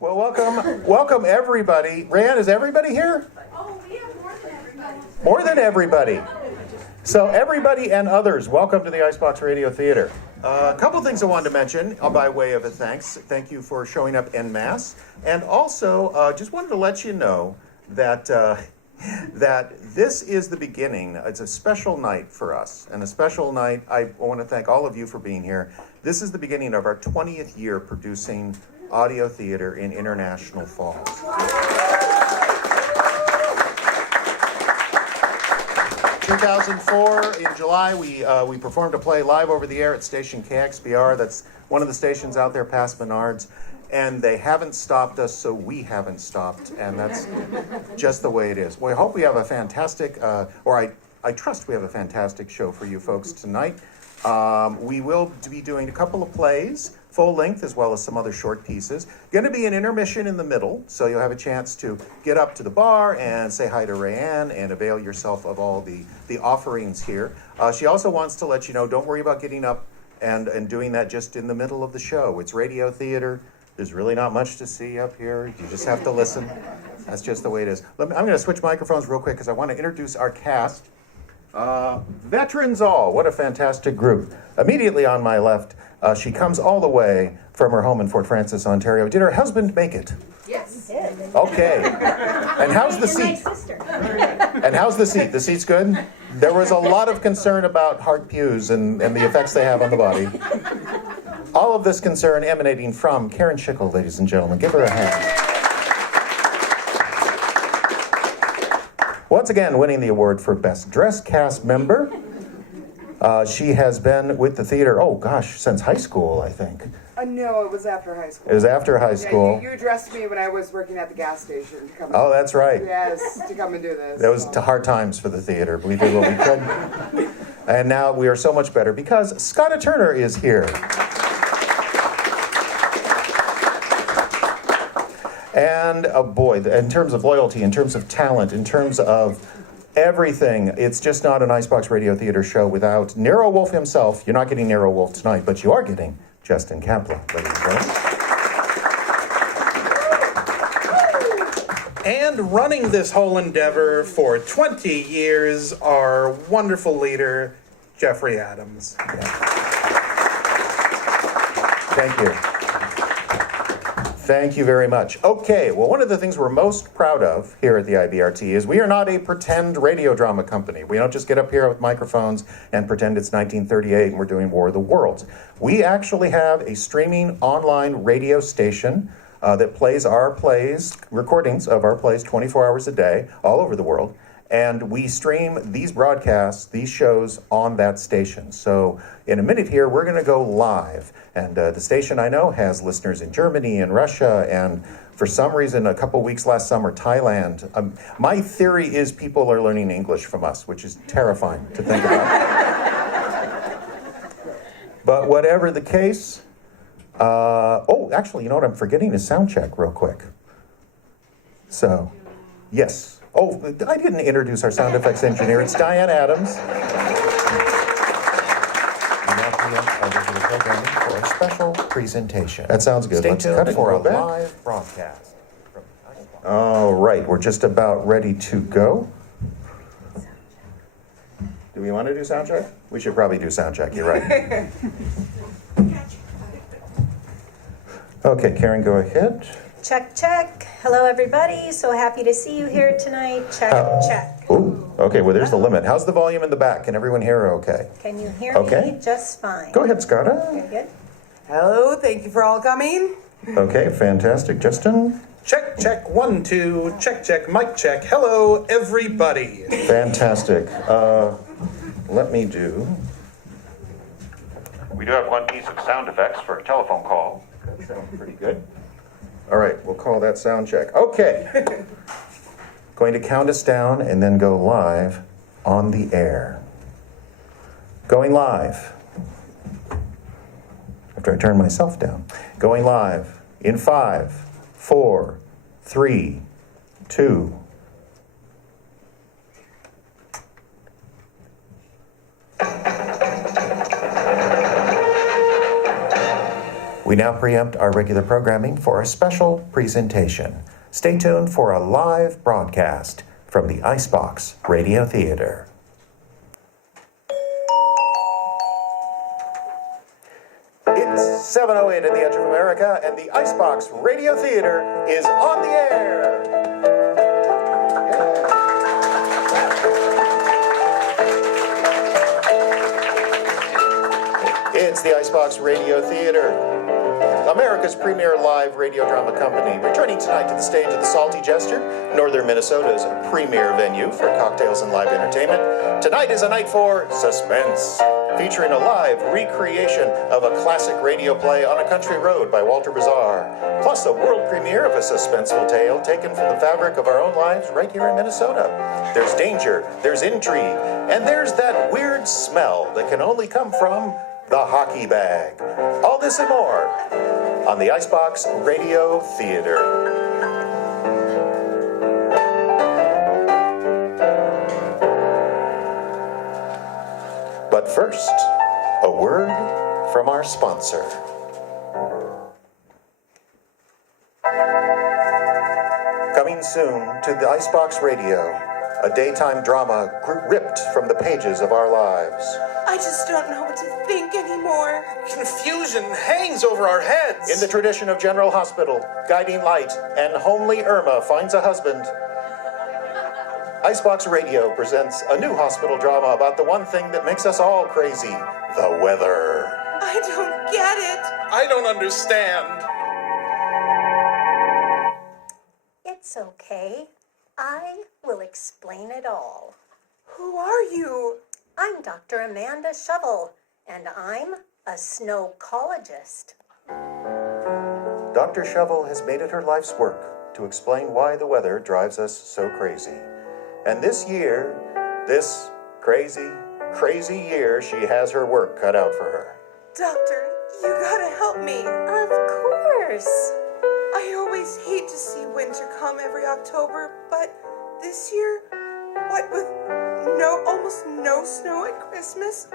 Well, welcome everybody. Rayanne, is everybody here? Oh, we have more than everybody. More than everybody. So everybody and others, welcome to the Icebox Radio Theater. A couple things I wanted to mention by way of a thanks. Thank you for showing up en masse. And also, just wanted to let you know that that this is the beginning. It's a special night for us, and a special night. I want to thank all of you for being here. This is the beginning of our 20th year producing audio theater in International Falls. 2004, in July, we performed a play live over the air at station KXBR. That's one of the stations out there past Menards. And they haven't stopped us, so we haven't stopped. And that's just the way it is. Well, I hope we have a fantastic, I trust we have a fantastic show for you folks tonight. We will be doing a couple of plays, full length, as well as some other short pieces. Going to be an intermission in the middle, so you'll have a chance to get up to the bar and say hi to Rayanne and avail yourself of all the offerings here. She also wants to let you know, don't worry about getting up and doing that just in the middle of the show. It's radio theater. There's really not much to see up here. You just have to listen. That's just the way it is. I'm going to switch microphones real quick because I want to introduce our cast. Veterans all, what a fantastic group. Immediately on my left, she comes all the way from her home in Fort Francis, Ontario. Did her husband make it? Yes. He did. Okay. And how's the seat? And my sister. And how's the seat? The seat's good? There was a lot of concern about hard pews and the effects they have on the body. All of this concern emanating from Karen Schickel, ladies and gentlemen. Give her a hand. Once again, winning the award for Best Dressed Cast Member. She has been with the theater, since high school, I think. No, it was after high school. It was after high school. Yeah, you addressed me when I was working at the gas station to come. Oh, that's right. Yes, to come and do this. That was hard times for the theater. We did what we could. And now we are so much better because Scotta Turner is here. And in terms of loyalty, in terms of talent, in terms of everything, it's just not an Icebox Radio Theater show without Nero Wolfe himself. You're not getting Nero Wolfe tonight, but you are getting Justin Kaplan, ladies and gentlemen. And running this whole endeavor for 20 years, our wonderful leader, Jeffrey Adams. Yeah. Thank you. Thank you very much. Okay, well, one of the things we're most proud of here at the IBRT is we are not a pretend radio drama company. We don't just get up here with microphones and pretend it's 1938 and we're doing War of the Worlds. We actually have a streaming online radio station that plays our plays, recordings of our plays 24 hours a day, all over the world. And we stream these broadcasts, these shows on that station. So in a minute here, we're going to go live. And the station I know has listeners in Germany and Russia, and for some reason, a couple weeks last summer, Thailand. My theory is people are learning English from us, which is terrifying to think about. But whatever the case, actually, you know what I'm forgetting is sound check real quick. So, yes. Oh, I didn't introduce our sound effects engineer. It's Diane Adams. For a special presentation. That sounds good. Let's cut it for a live broadcast. All right, we're just about ready to go. Do we want to do sound check? We should probably do sound check. You're right. Okay, Karen, go ahead. Check, check. Hello, everybody. So happy to see you here tonight. Check, check. Ooh, okay, well, there's the limit. How's the volume in the back? Can everyone hear okay? Can you hear Okay. me just fine? Go ahead, Scotta. Very good. Hello, thank you for all coming. Okay, fantastic. Justin? Check, check, 1, 2, check, check, mic check. Hello, everybody. Fantastic. Let me do... We do have one piece of sound effects for a telephone call. That sounds pretty good. All right, we'll call that sound check. Okay. Going to count us down and then go live on the air. Going live. After I turn myself down. Going live in 5, 4, 3, 2. We now preempt our regular programming for a special presentation. Stay tuned for a live broadcast from the Icebox Radio Theater. It's 7:08 at the Edge of America, and the Icebox Radio Theater is on the air. It's the Icebox Radio Theater, America's premier live radio drama company, returning tonight to the stage of the Salty Jester, northern Minnesota's premier venue for cocktails and live entertainment. Tonight is a night for suspense, featuring a live recreation of a classic radio play On a Country Road by Walter Bazar, plus a world premiere of a suspenseful tale taken from the fabric of our own lives right here in Minnesota. There's danger, there's intrigue, and there's that weird smell that can only come from the hockey bag. All this and more on the Icebox Radio Theater. But first, a word from our sponsor. Coming soon to the Icebox Radio, a daytime drama ripped from the pages of our lives. I just don't know what to think anymore. Confusion hangs over our heads. In the tradition of General Hospital, Guiding Light, and Homely Irma finds a husband, Icebox Radio presents a new hospital drama about the one thing that makes us all crazy, the weather. I don't get it. I don't understand. It's okay. I will explain it all. Who are you? I'm Dr. Amanda Shovel, and I'm a snowcologist. Dr. Shovel has made it her life's work to explain why the weather drives us so crazy. And this year, this crazy, crazy year, she has her work cut out for her. Doctor, you gotta help me. Of course. I always hate to see winter come every October, but this year, what with almost no snow at Christmas,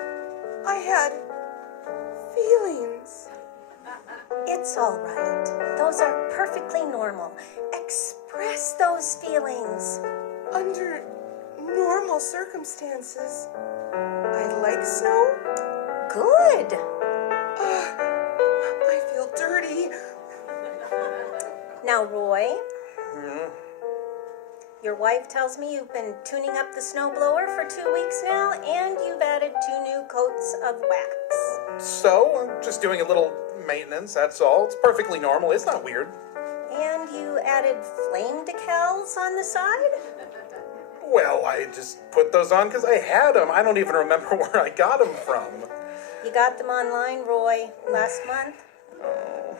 I had feelings. It's all right. Those are perfectly normal. Express those feelings. Under normal circumstances, I like snow. Good. I feel dirty. Now, Roy, your wife tells me you've been tuning up the snowblower for 2 weeks now, and you've added 2 new coats of wax. So, I'm just doing a little maintenance, that's all. It's perfectly normal. It's not weird. And you added flame decals on the side? Well, I just put those on because I had them. I don't even remember where I got them from. You got them online, Roy, last month? Oh.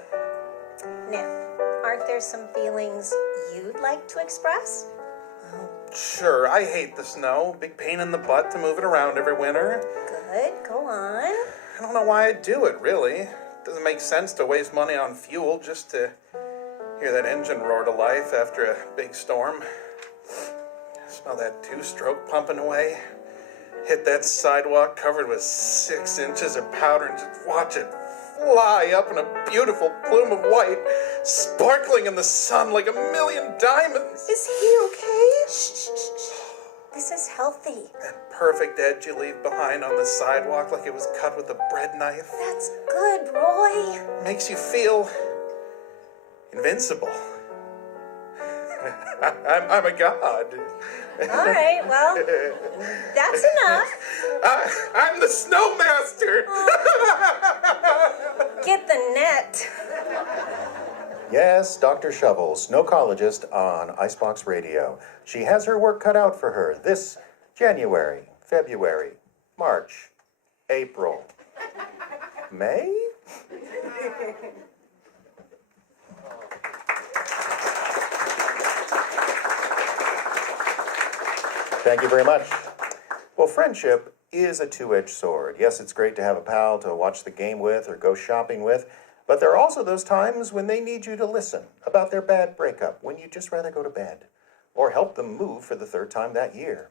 Now, aren't there some feelings you'd like to express? Sure, I hate the snow. Big pain in the butt to move it around every winter. Good, go on. I don't know why I do it, really. Doesn't make sense to waste money on fuel just to hear that engine roar to life after a big storm. Smell that 2-stroke pumping away. Hit that sidewalk covered with 6 inches of powder and just watch it fly up in a beautiful plume of white, sparkling in the sun like a million diamonds. Is he okay? Shh, shh, shh. This is healthy. That perfect edge you leave behind on the sidewalk like it was cut with a bread knife. That's good, Roy. Makes you feel invincible. I'm a god. All right, well, that's enough. I'm the snowmaster. Get the net. Yes, Dr. Shovel, snowcologist on Icebox Radio. She has her work cut out for her this January, February, March, April, May? Thank you very much. Well, friendship is a two-edged sword. Yes, it's great to have a pal to watch the game with or go shopping with, but there are also those times when they need you to listen about their bad breakup, when you'd just rather go to bed, or help them move for the 3rd time that year.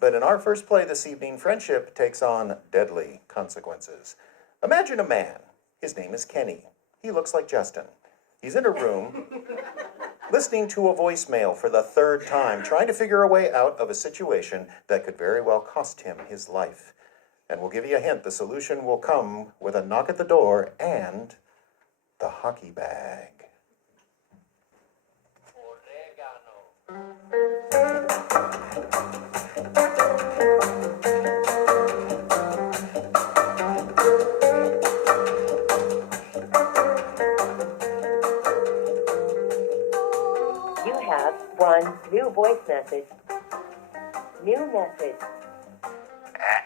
But in our first play this evening, friendship takes on deadly consequences. Imagine a man. His name is Kenny. He looks like Justin. He's in a room, listening to a voicemail for the third time, trying to figure a way out of a situation that could very well cost him his life. And we'll give you a hint, the solution will come with a knock at the door and the hockey bag. You have one new voice message. New message.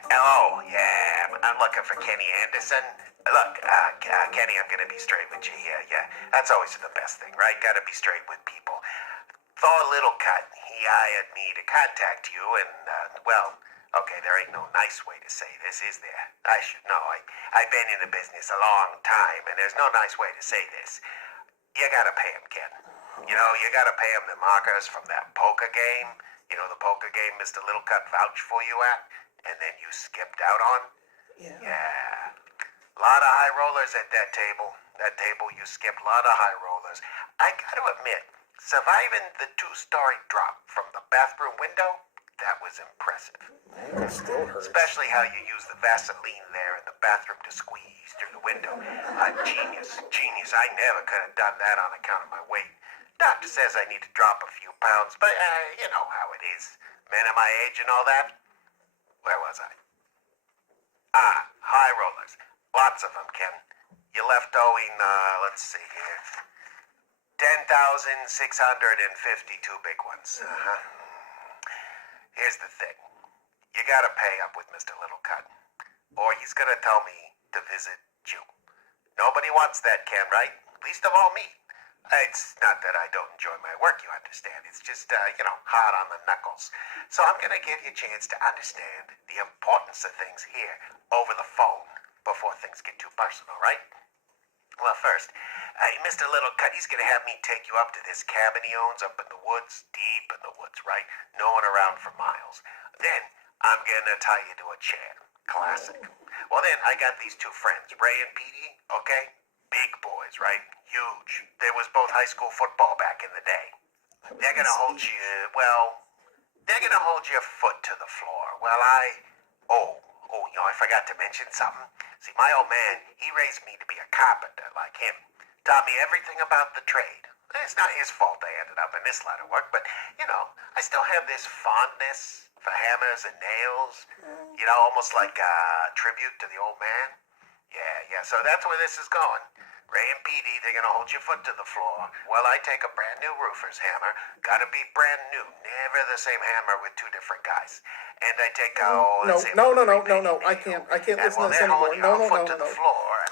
Hello, yeah, I'm looking for Kenny Anderson. Look, Kenny, I'm gonna be straight with you here, yeah. That's always the best thing, right? Gotta be straight with people. Thor Littlecut, he hired me to contact you, and, well, okay, there ain't no nice way to say this, is there? I should know. I've been in the business a long time, and there's no nice way to say this. You gotta pay him, Ken. You know, you gotta pay him the markers from that poker game. You know, the poker game Mr. Littlecut vouched for you at, and then you skipped out on? Yeah. A lot of high rollers at that table. That table you skipped, a lot of high rollers. I gotta admit, surviving the 2-story drop from the bathroom window, that was impressive. It still hurts. Especially how you use the Vaseline there in the bathroom to squeeze through the window. Genius. I never could have done that on account of my weight. Doctor says I need to drop a few pounds, but you know how it is. Men of my age and all that. Where was I? High rollers. Lots of them, Ken. You left owing, let's see here. 10,652 big ones. Here's the thing. You gotta pay up with Mr. Littlecut, or he's gonna tell me to visit you. Nobody wants that, Ken, right? Least of all me. It's not that I don't enjoy my work, you understand. It's just, hard on the knuckles. So I'm gonna give you a chance to understand the importance of things here over the phone before things get too personal, right? Well, first, Mr. Littlecut, he's gonna have me take you up to this cabin he owns up in the woods, deep in the woods, right? No one around for miles. Then, I'm gonna tie you to a chair. Classic. Well, then, I got these two friends, Ray and Petey, okay? Big boys, right? Huge. They was both high school football back in the day. They're gonna hold you, they're gonna hold your foot to the floor. Well, I forgot to mention something. See, my old man, he raised me to be a carpenter like him. Taught me everything about the trade. It's not his fault I ended up in this line of work, but, I still have this fondness for hammers and nails. Almost like a tribute to the old man. Yeah, so that's where this is going. Ray and Petey, they're gonna hold your foot to the floor while I take a brand new roofer's hammer. Gotta be brand new. Never the same hammer with two different guys. And I take No. I can't listen to this anymore. Foot to the floor.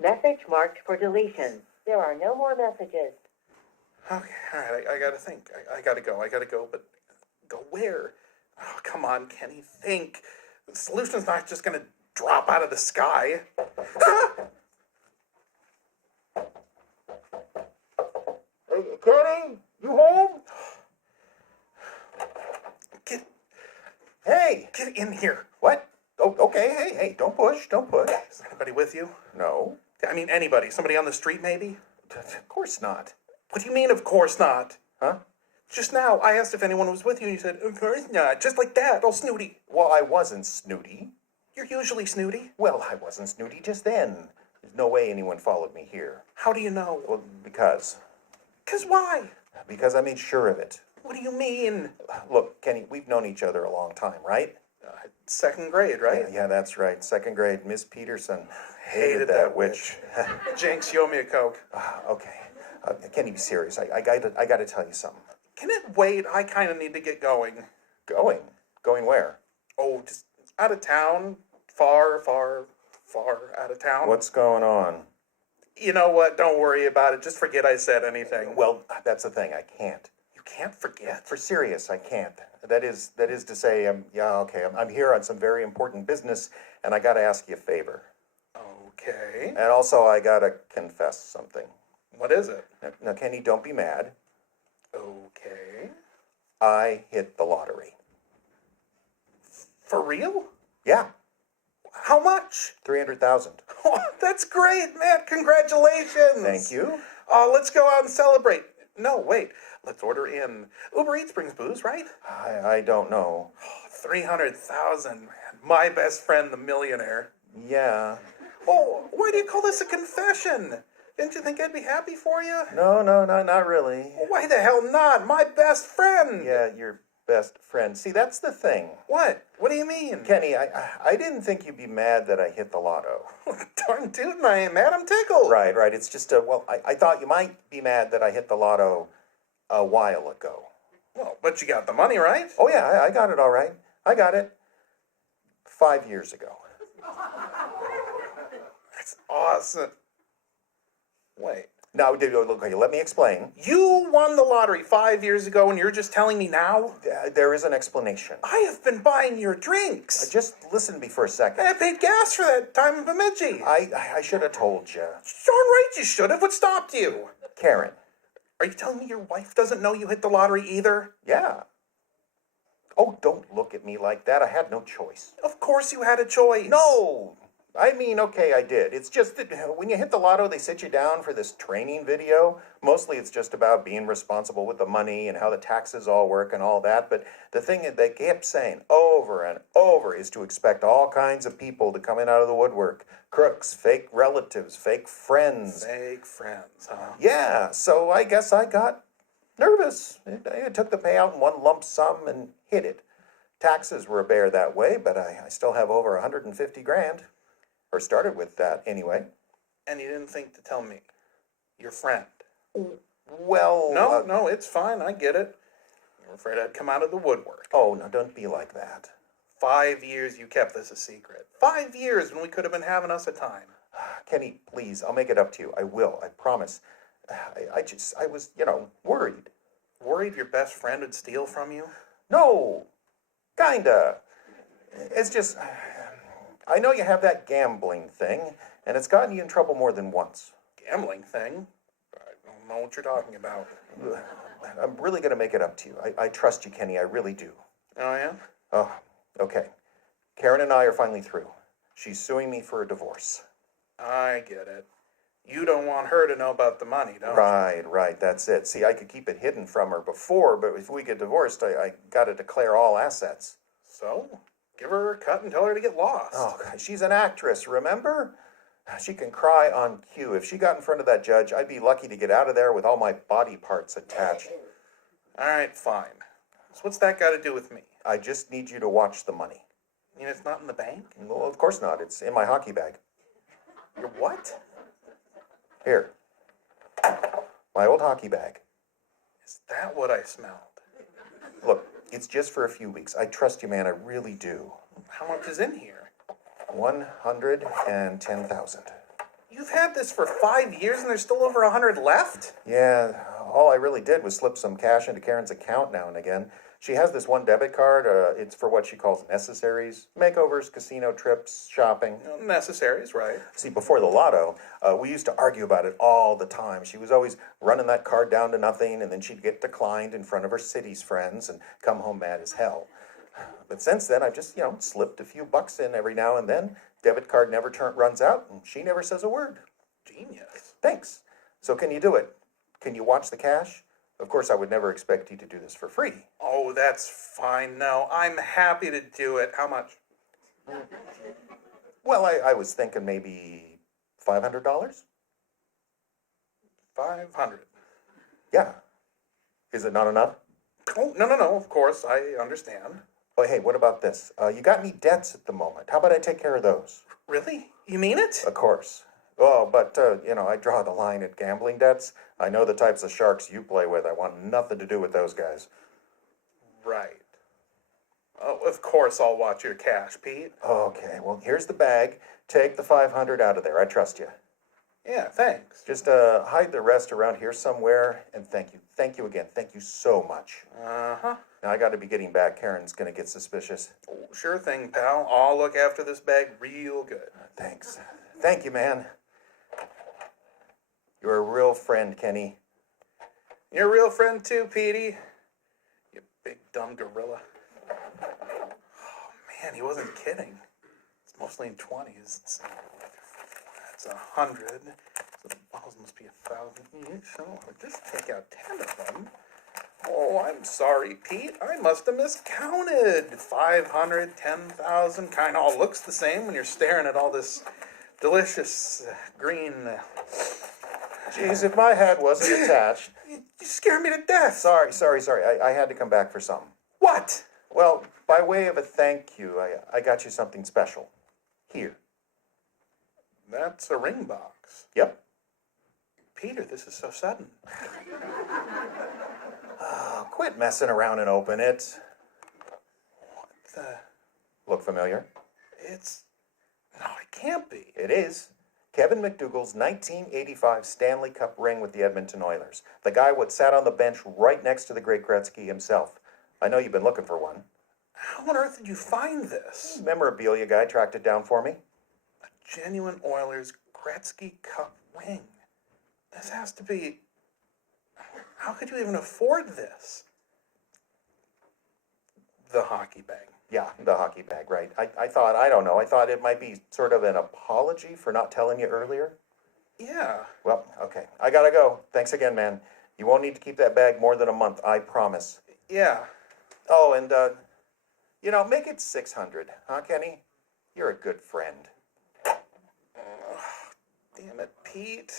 Message marked for deletion. There are no more messages. Okay, alright, I gotta think. I gotta go, but go where? Oh, come on, Kenny, think. The solution's not just gonna drop out of the sky. Kenny, you home? Get in here. What? Oh, okay, hey, don't push. Is anybody with you? No, I mean, anybody. Somebody on the street, maybe? of course not. What do you mean, of course not? Huh? Just now, I asked if anyone was with you, and you said, of course not. Just like that, all snooty. Well, I wasn't snooty. You're usually snooty. Well, I wasn't snooty just then. There's no way anyone followed me here. How do you know? Well, because Why? I made sure of it. What do you mean? Look, Kenny, we've known each other a long time, right? Second grade, right? Yeah, that's right. Second grade, Miss Peterson. Hated that witch. Jinx, you owe me a Coke. Okay. Kenny, be serious. I gotta tell you something. Can it wait? I kind of need to get going. Going? Going where? Oh, just out of town. Far out of town. What's going on? You know what? Don't worry about it. Just forget I said anything. Well, that's the thing. I can't. You can't forget. For serious, I can't. That is to say, I'm here on some very important business, and I gotta ask you a favor. Okay. And also, I gotta confess something. What is it? Now, Kenny, don't be mad. Okay. I hit the lottery. For real? Yeah. How much? 300,000. Oh, that's great, man. Congratulations. Thank you. Let's go out and celebrate. No, wait. Let's order in. Uber Eats brings booze, right? I don't know. 300,000, man. My best friend, the millionaire. Yeah. Oh, why do you call this a confession? Didn't you think I'd be happy for you? No, not really. Why the hell not? My best friend. Yeah, your best friend. See, that's the thing. What? What do you mean? Kenny, I didn't think you'd be mad that I hit the lotto. Darn tootin', I ain't mad. I'm tickled. Right. It's just, I thought you might be mad that I hit the lotto a while ago. Well, but you got the money, right? Oh, yeah, I got it all right. I got it 5 years ago. That's awesome. Wait. Now, okay, let me explain. You won the lottery 5 years ago and you're just telling me now? There is an explanation. I have been buying your drinks. Just listen to me for a second. I paid gas for that time in Bemidji. I should have told you. Darn right you should have. What stopped you? Karen. Are you telling me your wife doesn't know you hit the lottery either? Yeah. Oh, don't look at me like that. I had no choice. Of course you had a choice. No. I mean, okay, I did. It's just that when you hit the lotto, they sit you down for this training video. Mostly it's just about being responsible with the money and how the taxes all work and all that. But the thing that they kept saying over and over is to expect all kinds of people to come in out of the woodwork. Crooks, fake relatives, fake friends. Fake friends, huh? Yeah, so I guess I got nervous. I took the payout in one lump sum and hit it. Taxes were a bear that way, but I still have over 150 grand. Or started with that, anyway. And you didn't think to tell me. Your friend. Well... No, it's fine. I get it. You're afraid I'd come out of the woodwork. Oh, no, don't be like that. 5 years you kept this a secret. 5 years when we could have been having us a time. Kenny, please, I'll make it up to you. I will, I promise. I was, worried. Worried your best friend would steal from you? No, kinda. It's just... I know you have that gambling thing, and it's gotten you in trouble more than once. Gambling thing? I don't know what you're talking about. I'm really going to make it up to you. I trust you, Kenny. I really do. Oh, yeah? Oh, okay. Karen and I are finally through. She's suing me for a divorce. I get it. You don't want her to know about the money, don't you? Right. That's it. See, I could keep it hidden from her before, but if we get divorced, I got to declare all assets. So? Give her a cut and tell her to get lost. Oh, God, she's an actress, remember? She can cry on cue. If she got in front of that judge, I'd be lucky to get out of there with all my body parts attached. All right, fine. So what's that got to do with me? I just need you to watch the money. You mean it's not in the bank? Well, of course not. It's in my hockey bag. Your what? Here. My old hockey bag. Is that what I smelled? Look, it's just for a few weeks. I trust you, man. I really do. How much is in here? 110,000. You've had this for 5 years and there's still over 100 left? Yeah, all I really did was slip some cash into Karen's account now and again. She has this one debit card. It's for what she calls necessaries. Makeovers, casino trips, shopping. Necessaries, right. See, before the lotto, we used to argue about it all the time. She was always running that card down to nothing, and then she'd get declined in front of her city's friends and come home mad as hell. But since then, I've just, slipped a few bucks in every now and then. Debit card never runs out, and she never says a word. Genius. Thanks. So can you do it? Can you watch the cash? Of course, I would never expect you to do this for free. Oh, that's fine. No, I'm happy to do it. How much? Well, I was thinking maybe $500? 500. Yeah. Is it not enough? Oh, no, of course, I understand. Oh, hey, what about this? You got any debts at the moment? How about I take care of those? Really? You mean it? Of course. Oh, but, I draw the line at gambling debts. I know the types of sharks you play with. I want nothing to do with those guys. Right. Oh, of course I'll watch your cash, Pete. Okay, well, here's the bag. Take the 500 out of there. I trust you. Yeah, thanks. Just hide the rest around here somewhere, and thank you. Thank you again. Thank you so much. Uh-huh. Now, I got to be getting back. Karen's going to get suspicious. Oh, sure thing, pal. I'll look after this bag real good. Thanks. Thank you, man. You're a real friend, Kenny. You're a real friend too, Petey. You big dumb gorilla. Oh, man, he wasn't kidding. It's mostly in 20s. That's 100. So the balls must be 1,000 each. So I'll just take out 10 of them. Oh, I'm sorry, Pete. I must have miscounted. 500, 10,000. Kind of all looks the same when you're staring at all this delicious green. Jeez, if my head wasn't attached. You scared me to death. Sorry. I had to come back for something. What? Well, by way of a thank you, I got you something special. Here. That's a ring box. Yep. Peter, this is so sudden. Oh, quit messing around and open it. What the? Look familiar? It's. No, it can't be. It is. Kevin McDougal's 1985 Stanley Cup ring with the Edmonton Oilers. The guy what sat on the bench right next to the great Gretzky himself. I know you've been looking for one. How on earth did you find this? Memorabilia guy tracked it down for me. A genuine Oilers Gretzky Cup ring. This has to be. How could you even afford this? The hockey bag. Yeah, the hockey bag, right. I thought it might be sort of an apology for not telling you earlier. Yeah. Well, okay. I gotta go. Thanks again, man. You won't need to keep that bag more than a month, I promise. Yeah. Oh, and, make it 600, huh, Kenny? You're a good friend. Damn it, Pete.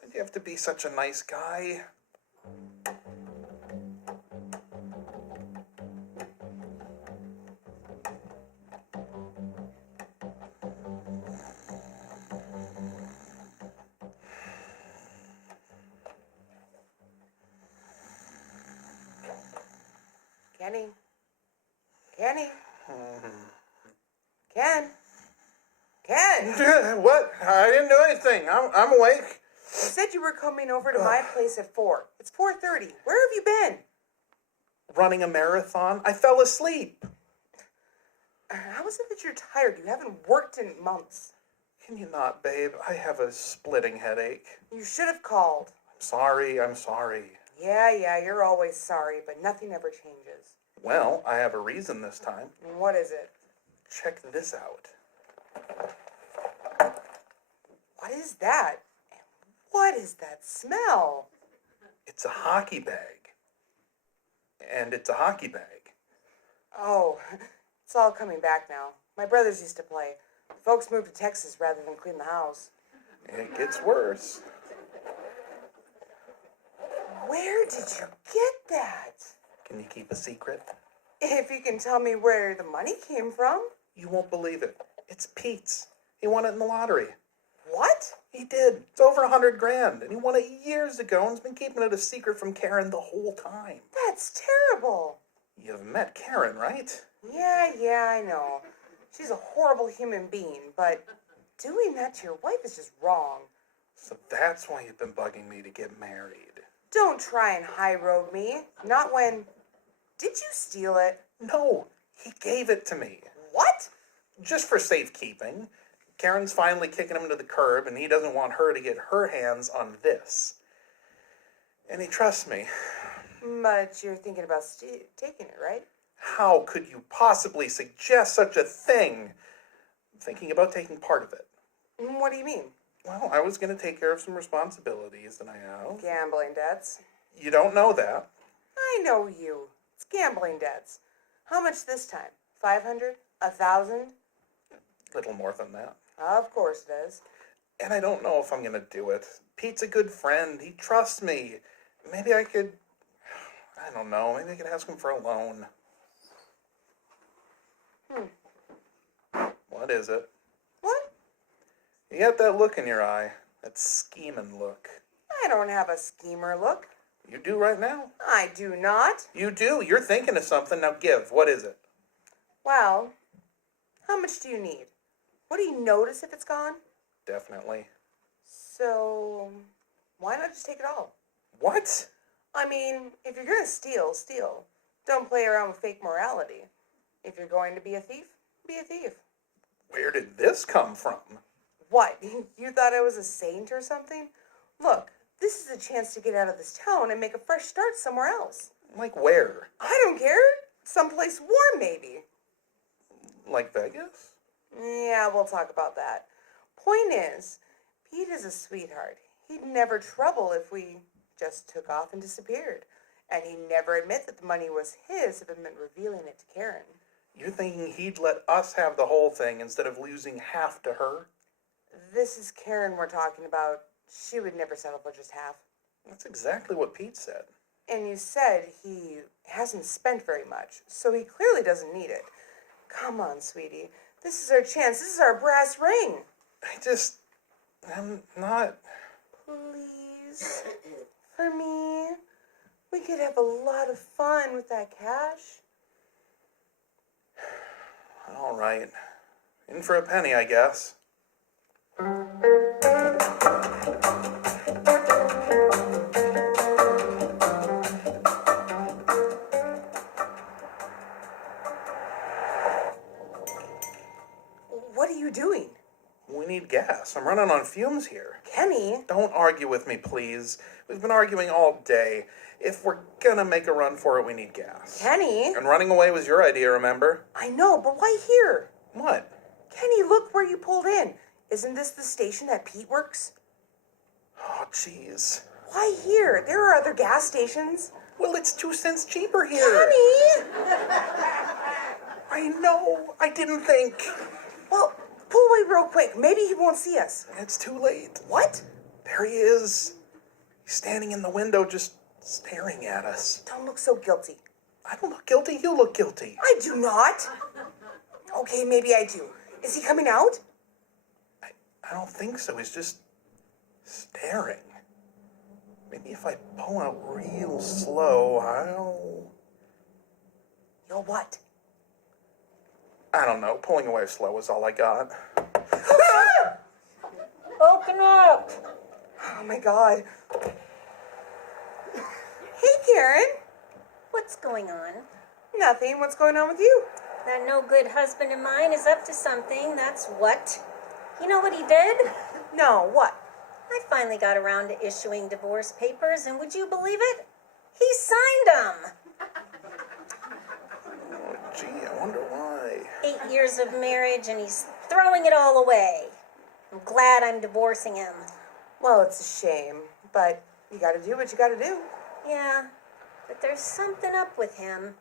Why'd you have to be such a nice guy? Kenny. Ken. What? I didn't do anything. I'm awake. You said you were coming over to my place at 4. It's 4:30. Where have you been? Running a marathon. I fell asleep. How is it that you're tired? You haven't worked in months. Can you not, babe? I have a splitting headache. You should have called. I'm sorry. Yeah, you're always sorry, but nothing ever changes. Well, I have a reason this time. And what is it? Check this out. What is that? What is that smell? It's a hockey bag. And it's a hockey bag. Oh, it's all coming back now. My brothers used to play. Folks moved to Texas rather than clean the house. It gets worse. Where did you get that? Can you keep a secret? If you can tell me where the money came from. You won't believe it. It's Pete's. He won it in the lottery. What? He did. It's over $100,000, and he won it years ago and has been keeping it a secret from Karen the whole time. That's terrible. You've met Karen, right? Yeah, I know. She's a horrible human being, but doing that to your wife is just wrong. So that's why you've been bugging me to get married. Don't try and high road me. Not when... Did you steal it? No, he gave it to me. What? Just for safekeeping. Karen's finally kicking him to the curb, and he doesn't want her to get her hands on this. And he trusts me. But you're thinking about taking it, right? How could you possibly suggest such a thing? I'm thinking about taking part of it. What do you mean? Well, I was going to take care of some responsibilities that I have. Gambling debts. You don't know that. I know you. It's gambling debts. How much this time? 500? 1,000? Little more than that. Of course it is. And I don't know if I'm going to do it. Pete's a good friend. He trusts me. Maybe I could... I don't know. Maybe I could ask him for a loan. What is it? What? You got that look in your eye. That scheming look. I don't have a schemer look. You do right now. I do not. You do. You're thinking of something. Now give. What is it? Well, how much do you need? What do you notice if it's gone? Definitely. So, why not just take it all? What? I mean, if you're going to steal, steal. Don't play around with fake morality. If you're going to be a thief, be a thief. Where did this come from? What? You thought I was a saint or something? Look, this is a chance to get out of this town and make a fresh start somewhere else. Like where? I don't care. Someplace warm, maybe. Like Vegas? Yeah, we'll talk about that. Point is, Pete is a sweetheart. He'd never trouble if we just took off and disappeared. And he'd never admit that the money was his if it meant revealing it to Karen. You're thinking he'd let us have the whole thing instead of losing half to her? This is Karen we're talking about. She would never settle for just half. That's exactly what Pete said. And you said he hasn't spent very much, so he clearly doesn't need it. Come on, sweetie. This is our chance. This is our brass ring. I'm not... Please. For me. We could have a lot of fun with that cash. All right. In for a penny, I guess. What are you doing? We need gas. I'm running on fumes here. Kenny? Don't argue with me, please. We've been arguing all day. If we're gonna make a run for it, we need gas. Kenny? And running away was your idea, remember? I know, but why here? What? Kenny, look where you pulled in. Isn't this the station that Pete works? Oh, jeez. Why here? There are other gas stations. Well, it's 2 cents cheaper here. Kenny! I know. I didn't think. Well, pull away real quick. Maybe he won't see us. It's too late. What? There he is. He's standing in the window just staring at us. Don't look so guilty. I don't look guilty. You look guilty. I do not. Okay, maybe I do. Is he coming out? I don't think so. He's just staring. Maybe if I pull out real slow, You'll what? I don't know. Pulling away slow is all I got. Open up. Oh my God. Hey, Karen. What's going on? Nothing. What's going on with you? That no good husband of mine is up to something, that's what. You know what he did? No, what? I finally got around to issuing divorce papers, and would you believe it? He signed them. Oh, gee, I wonder why. 8 years of marriage, and he's throwing it all away. I'm glad I'm divorcing him. Well, it's a shame, but you gotta do what you gotta do. Yeah, but there's something up with him.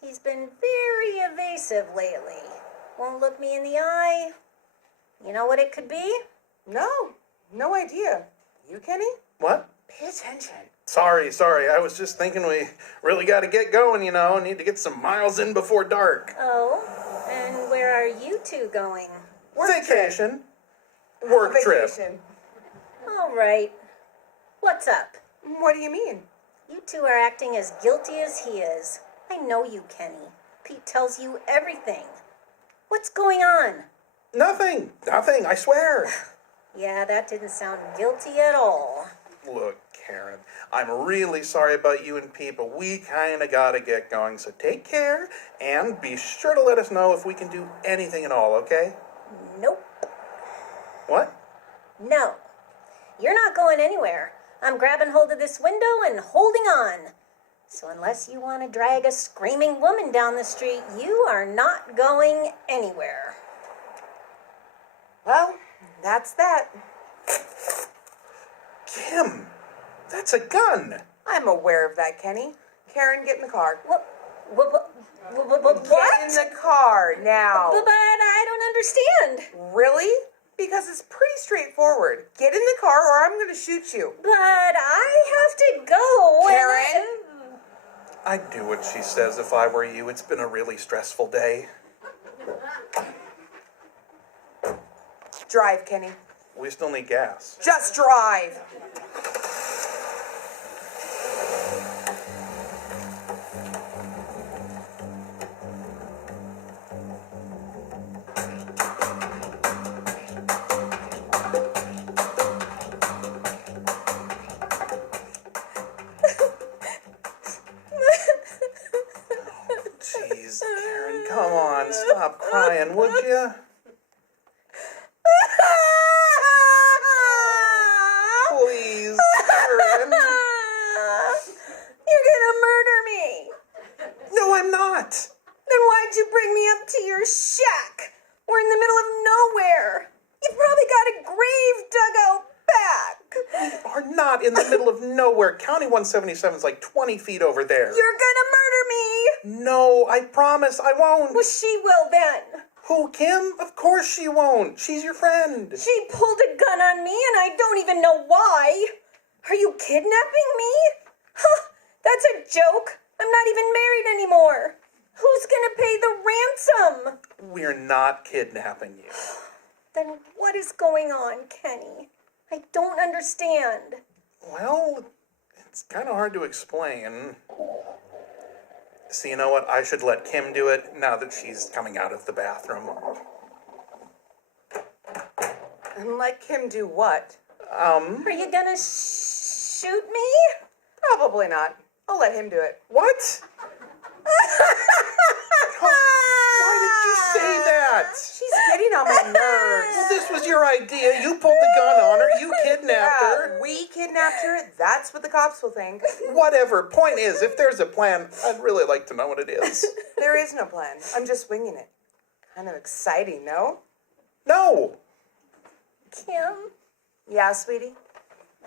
He's been very evasive lately. Won't look me in the eye. You know what it could be? No idea. You, Kenny? What? Pay attention. Sorry. I was just thinking we really got to get going, Need to get some miles in before dark. Oh, and where are you two going? Vacation. Work trip. Vacation. All right. What's up? What do you mean? You two are acting as guilty as he is. I know you, Kenny. Pete tells you everything. What's going on? Nothing, I swear. Yeah, that didn't sound guilty at all. Look, Karen, I'm really sorry about you and Pete, but we kind of got to get going. So take care and be sure to let us know if we can do anything at all, okay? Nope. What? No. You're not going anywhere. I'm grabbing hold of this window and holding on. So unless you want to drag a screaming woman down the street, you are not going anywhere. Well, that's that. Kim, that's a gun. I'm aware of that, Kenny. Karen, get in the car. What? Get in the car now. But I don't understand. Really? Because it's pretty straightforward. Get in the car or I'm going to shoot you. But I have to go. Karen? I'd do what she says if I were you. It's been a really stressful day. Drive, Kenny. We still need gas. Just drive. Jeez, Karen, come on. Stop crying, would you? Please, Karen. You're gonna murder me. No, I'm not. Then why'd you bring me up to your shack? We're in the middle of in the middle of nowhere. County 177 is like 20 feet over there. You're gonna murder me! No, I promise I won't. Well, she will then. Who, Kim? Of course she won't. She's your friend. She pulled a gun on me and I don't even know why. Are you kidnapping me? Huh, that's a joke. I'm not even married anymore. Who's gonna pay the ransom? We're not kidnapping you. Then what is going on, Kenny? I don't understand. Well, it's kind of hard to explain. So you know what? I should let Kim do it now that she's coming out of the bathroom. And let Kim do what? Are you gonna shoot me? Probably not. I'll let him do it. What? Why did you say that? She's getting on my nerves. Well, this was your idea. You pulled the gun on her. You kidnapped her. We kidnapped her. That's what the cops will think. Whatever. Point is, if there's a plan, I'd really like to know what it is. There is no plan. I'm just winging it. Kind of exciting, no? No. Kim, Yeah, sweetie?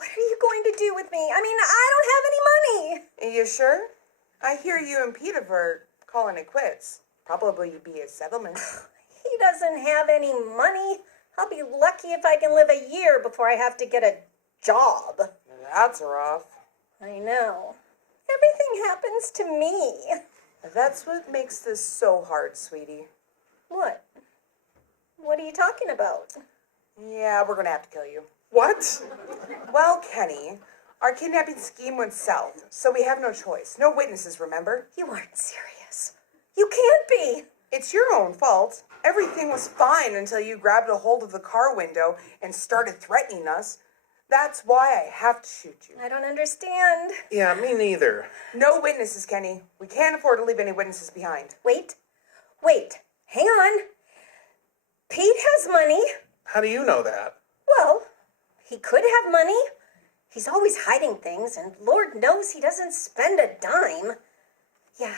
what are you going to do with me? I mean, I don't have any money. Are you sure? I hear you and Peter are calling it quits. Probably be a settlement. He doesn't have any money. I'll be lucky if I can live a year before I have to get a job. That's rough. I know. Everything happens to me. That's what makes this so hard, sweetie. What? What are you talking about? Yeah, we're gonna have to kill you. What? Well, Kenny, our kidnapping scheme went south, so we have no choice. No witnesses, remember? You aren't serious. You can't be. It's your own fault. Everything was fine until you grabbed a hold of the car window and started threatening us. That's why I have to shoot you. I don't understand. Yeah, me neither. No witnesses, Kenny. We can't afford to leave any witnesses behind. Wait. Hang on. Pete has money. How do you know that? Well, he could have money. He's always hiding things, and Lord knows he doesn't spend a dime. Yeah,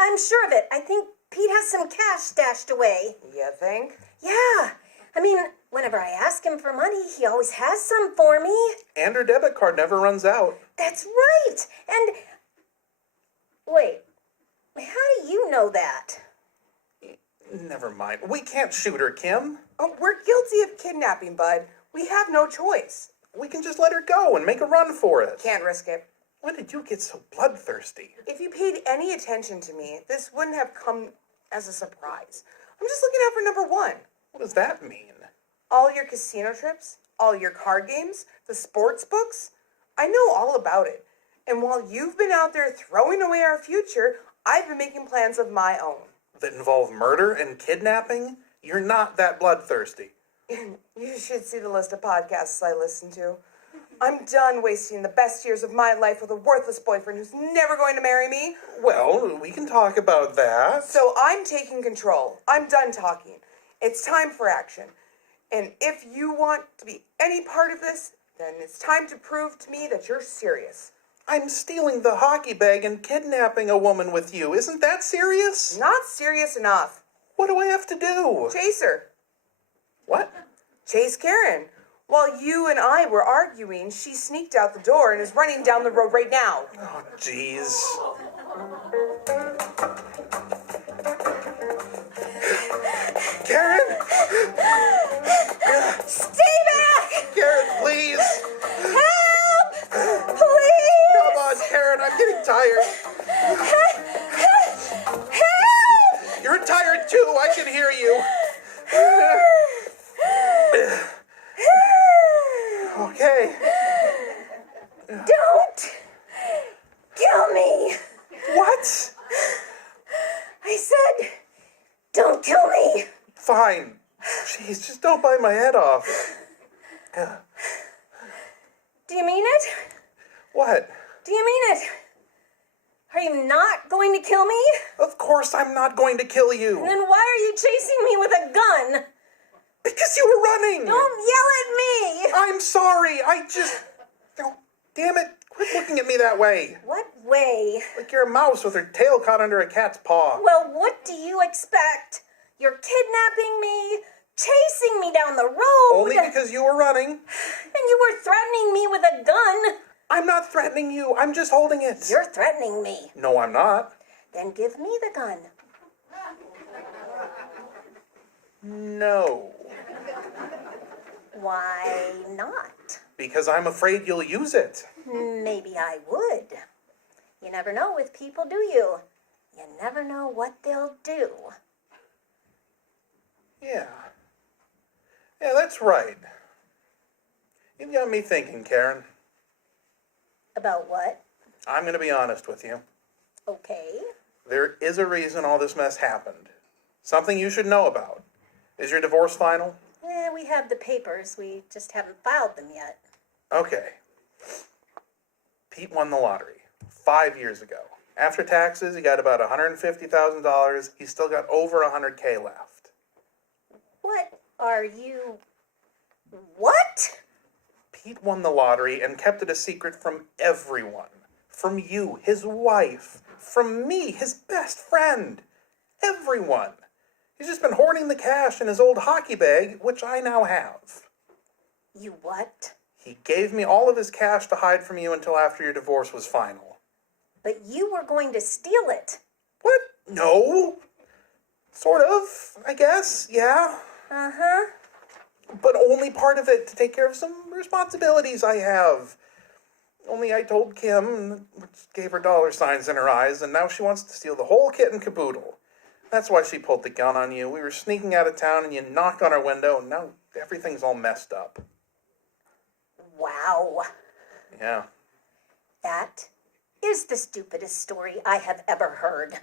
I'm sure of it. I think Pete has some cash stashed away. You think? Yeah. I mean, whenever I ask him for money, he always has some for me. And her debit card never runs out. That's right. And wait, how do you know that? Never mind. We can't shoot her, Kim. Oh, we're guilty of kidnapping, bud. We have no choice. We can just let her go and make a run for it. Can't risk it. When did you get so bloodthirsty? If you paid any attention to me, this wouldn't have come as a surprise. I'm just looking out for number one. What does that mean? All your casino trips, all your card games, the sports books. I know all about it. And while you've been out there throwing away our future, I've been making plans of my own. That involve murder and kidnapping? You're not that bloodthirsty. You should see the list of podcasts I listen to. I'm done wasting the best years of my life with a worthless boyfriend who's never going to marry me. Well, we can talk about that. So I'm taking control. I'm done talking. It's time for action. And if you want to be any part of this, then it's time to prove to me that you're serious. I'm stealing the hockey bag and kidnapping a woman with you. Isn't that serious? Not serious enough. What do I have to do? Chase her. What? Chase Karen. While you and I were arguing, she sneaked out the door and is running down the road right now. Oh, jeez. Karen! Stay back! Karen, please! Help! Please! Come on, Karen, I'm getting tired. Help! You're tired too, I can hear you. Okay. Don't kill me! What? I said, don't kill me! Fine. Jeez, just don't bite my head off. Do you mean it? What? Do you mean it? Are you not going to kill me? Of course I'm not going to kill you. Then why are you chasing me with a gun? Because you were running. Don't yell at me! I'm sorry. Oh, damn it. Quit looking at me that way. What way? Like you're a mouse with her tail caught under a cat's paw. Well, what do you expect? You're kidnapping me, chasing me down the road. Only because you were running. And you were threatening me with a gun. I'm not threatening you. I'm just holding it. You're threatening me. No, I'm not. Then give me the gun. No. Why not? Because I'm afraid you'll use it. Maybe I would. You never know with people, do you? You never know what they'll do. Yeah. Yeah, that's right. You've got me thinking, Karen. About what? I'm going to be honest with you. Okay. There is a reason all this mess happened. Something you should know about. Is your divorce final? We have the papers. We just haven't filed them yet. Okay. Pete won the lottery 5 years ago. After taxes, he got about $150,000. He's still got over $100K left. What are you... What? Pete won the lottery and kept it a secret from everyone. From you, his wife. From me, his best friend. Everyone. He's just been hoarding the cash in his old hockey bag, which I now have. You what? He gave me all of his cash to hide from you until after your divorce was final. But you were going to steal it. What? No. Sort of, I guess, yeah. Uh-huh. But only part of it to take care of some responsibilities I have. Only I told Kim, which gave her dollar signs in her eyes, and now she wants to steal the whole kit and caboodle. That's why she pulled the gun on you. We were sneaking out of town and you knocked on our window and now everything's all messed up. Wow. Yeah. That is the stupidest story I have ever heard.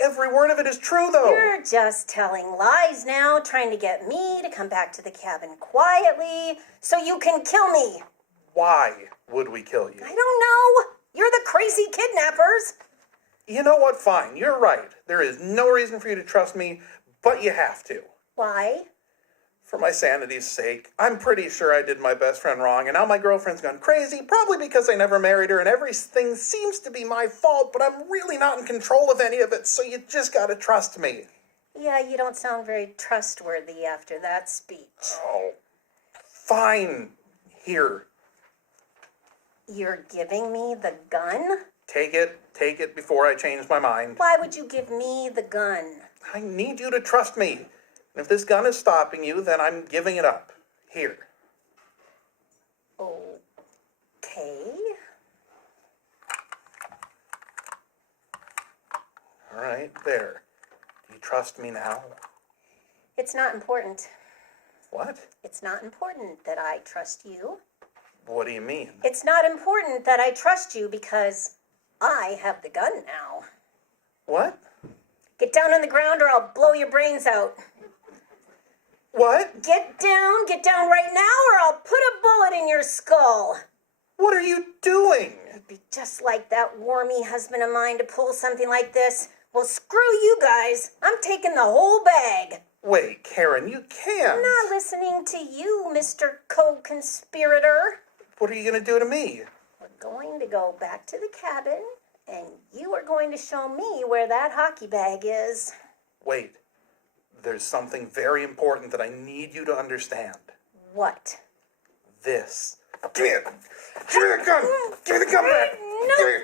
Every word of it is true, though. You're just telling lies now, trying to get me to come back to the cabin quietly so you can kill me. Why would we kill you? I don't know. You're the crazy kidnappers. You know what? Fine. You're right. There is no reason for you to trust me, but you have to. Why? For my sanity's sake. I'm pretty sure I did my best friend wrong, and now my girlfriend's gone crazy, probably because I never married her, and everything seems to be my fault, but I'm really not in control of any of it, so you just gotta trust me. Yeah, you don't sound very trustworthy after that speech. Oh, fine. Here. You're giving me the gun? Take it before I change my mind. Why would you give me the gun? I need you to trust me. And if this gun is stopping you, then I'm giving it up. Here. Okay. All right, there. Do you trust me now? It's not important. What? It's not important that I trust you. What do you mean? It's not important that I trust you because I have the gun now. What? Get down on the ground or I'll blow your brains out. What? Get down right now or I'll put a bullet in your skull. What are you doing? It'd be just like that wormy husband of mine to pull something like this. Well, screw you guys. I'm taking the whole bag. Wait, Karen, you can't. I'm not listening to you, Mr. Co-conspirator. What are you going to do to me? We're going to go back to the cabin, and you are going to show me where that hockey bag is. Wait. There's something very important that I need you to understand. What? This. Give me it. Give me the gun. Give me the gun back. No. Give me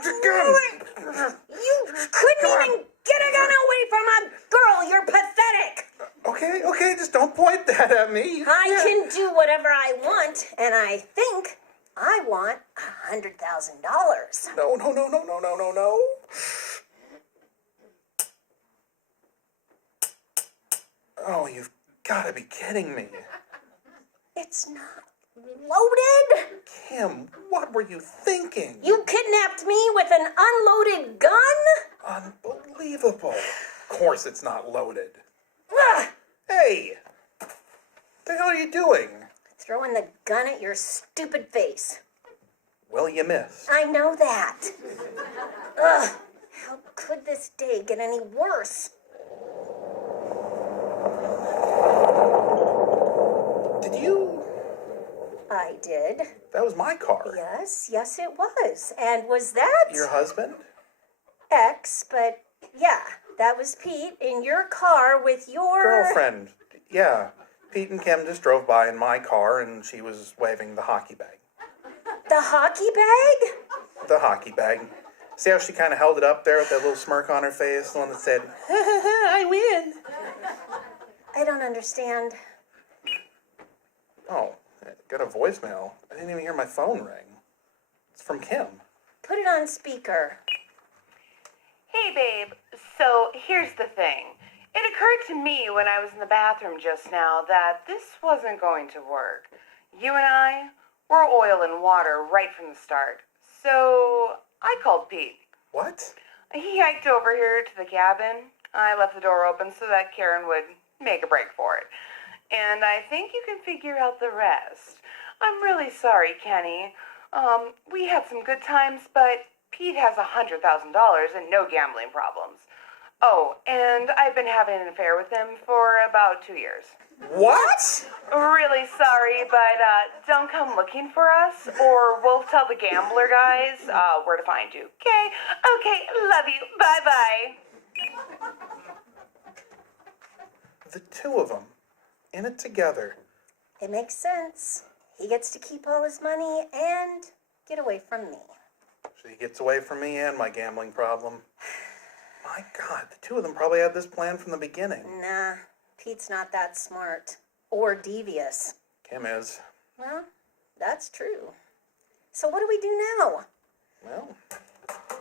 the gun. You couldn't even get a gun away from a girl. You're pathetic. Okay, just don't point that at me. I can do whatever I want, and I think I want $100,000. No. Oh, you've got to be kidding me. It's not loaded. Kim, what were you thinking? You kidnapped me with an unloaded gun? Unbelievable. Of course it's not loaded. Ugh. Hey, what the hell are you doing? Throwing the gun at your stupid face. Well, you missed. I know that. Ugh. How could this day get any worse? Did you? I did. That was my car. Yes, it was. And was that Your husband? X? But yeah, that was Pete in your car with your Girlfriend. Yeah. Pete and Kim just drove by in my car and she was waving the hockey bag. The hockey bag? The hockey bag. See how she kind of held it up there with that little smirk on her face? The one that said, I win. I don't understand. Oh, I got a voicemail. I didn't even hear my phone ring. It's from Kim. Put it on speaker. Hey, babe. So here's the thing. It occurred to me when I was in the bathroom just now that this wasn't going to work. You and I, we're oil and water right from the start. So I called Pete. What? He hiked over here to the cabin. I left the door open so that Karen would make a break for it. And I think you can figure out the rest. I'm really sorry, Kenny. We had some good times, but Pete has $100,000 and no gambling problems. Oh, and I've been having an affair with him for about 2 years. What? Really sorry, but don't come looking for us, or we'll tell the gambler guys where to find you. Okay, love you. Bye-bye. The two of them. In it together. It makes sense. He gets to keep all his money and get away from me. She gets away from me and my gambling problem. My God, the two of them probably had this plan from the beginning. Nah, Pete's not that smart. Or devious. Kim is. Well, that's true. So what do we do now? Well,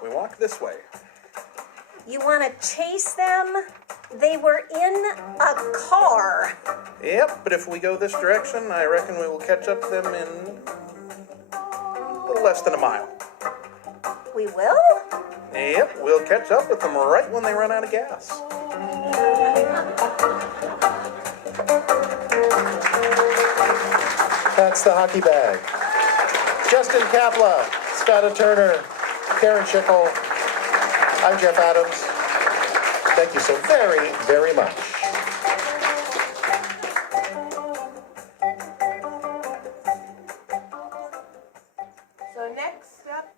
we walk this way. You want to chase them? They were in a car. Yep, but if we go this direction, I reckon we will catch up to them in a little less than a mile. We will? Yep, we'll catch up with them right when they run out of gas. That's the hockey bag. Justin Kapla, Scotta Turner, Karen Schickel. I'm Jeff Adams. Thank you so very, very much. So next up,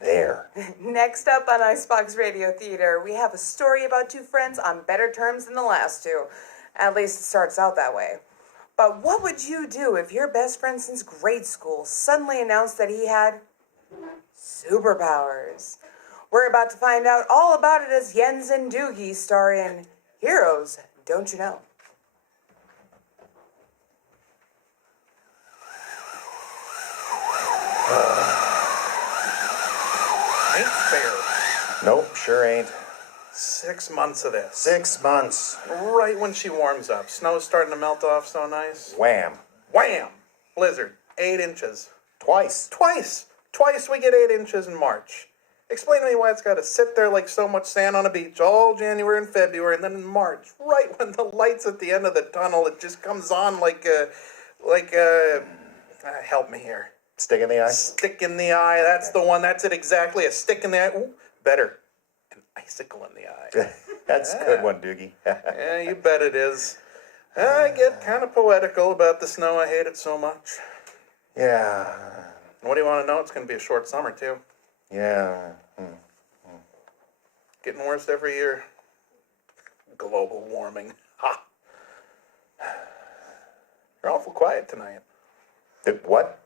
There. next up on Icebox Radio Theater, we have a story about two friends on better terms than the last two. At least it starts out that way. But what would you do if your best friend since grade school suddenly announced that he had superpowers? We're about to find out all about it as Jens and Doogie star in Heroes, Don't You Know? Ain't fair. Nope, sure ain't. 6 months of this. 6 months. Right when she warms up. Snow's starting to melt off so nice. Wham. Wham! Blizzard. 8 inches. Twice. Twice we get 8 inches in March. Explain to me why it's got to sit there like so much sand on a beach all January and February, and then in March, right when the light's at the end of the tunnel, it just comes on help me here. Stick in the eye. Stick in the eye. That's the one. That's it exactly. A stick in the eye. Ooh, better. An icicle in the eye. That's a good one, Doogie. Yeah, you bet it is. I get kind of poetical about the snow. I hate it so much. Yeah. And what do you want to know? It's going to be a short summer, too. Yeah. Getting worse every year. Global warming. Ha! You're awful quiet tonight. What?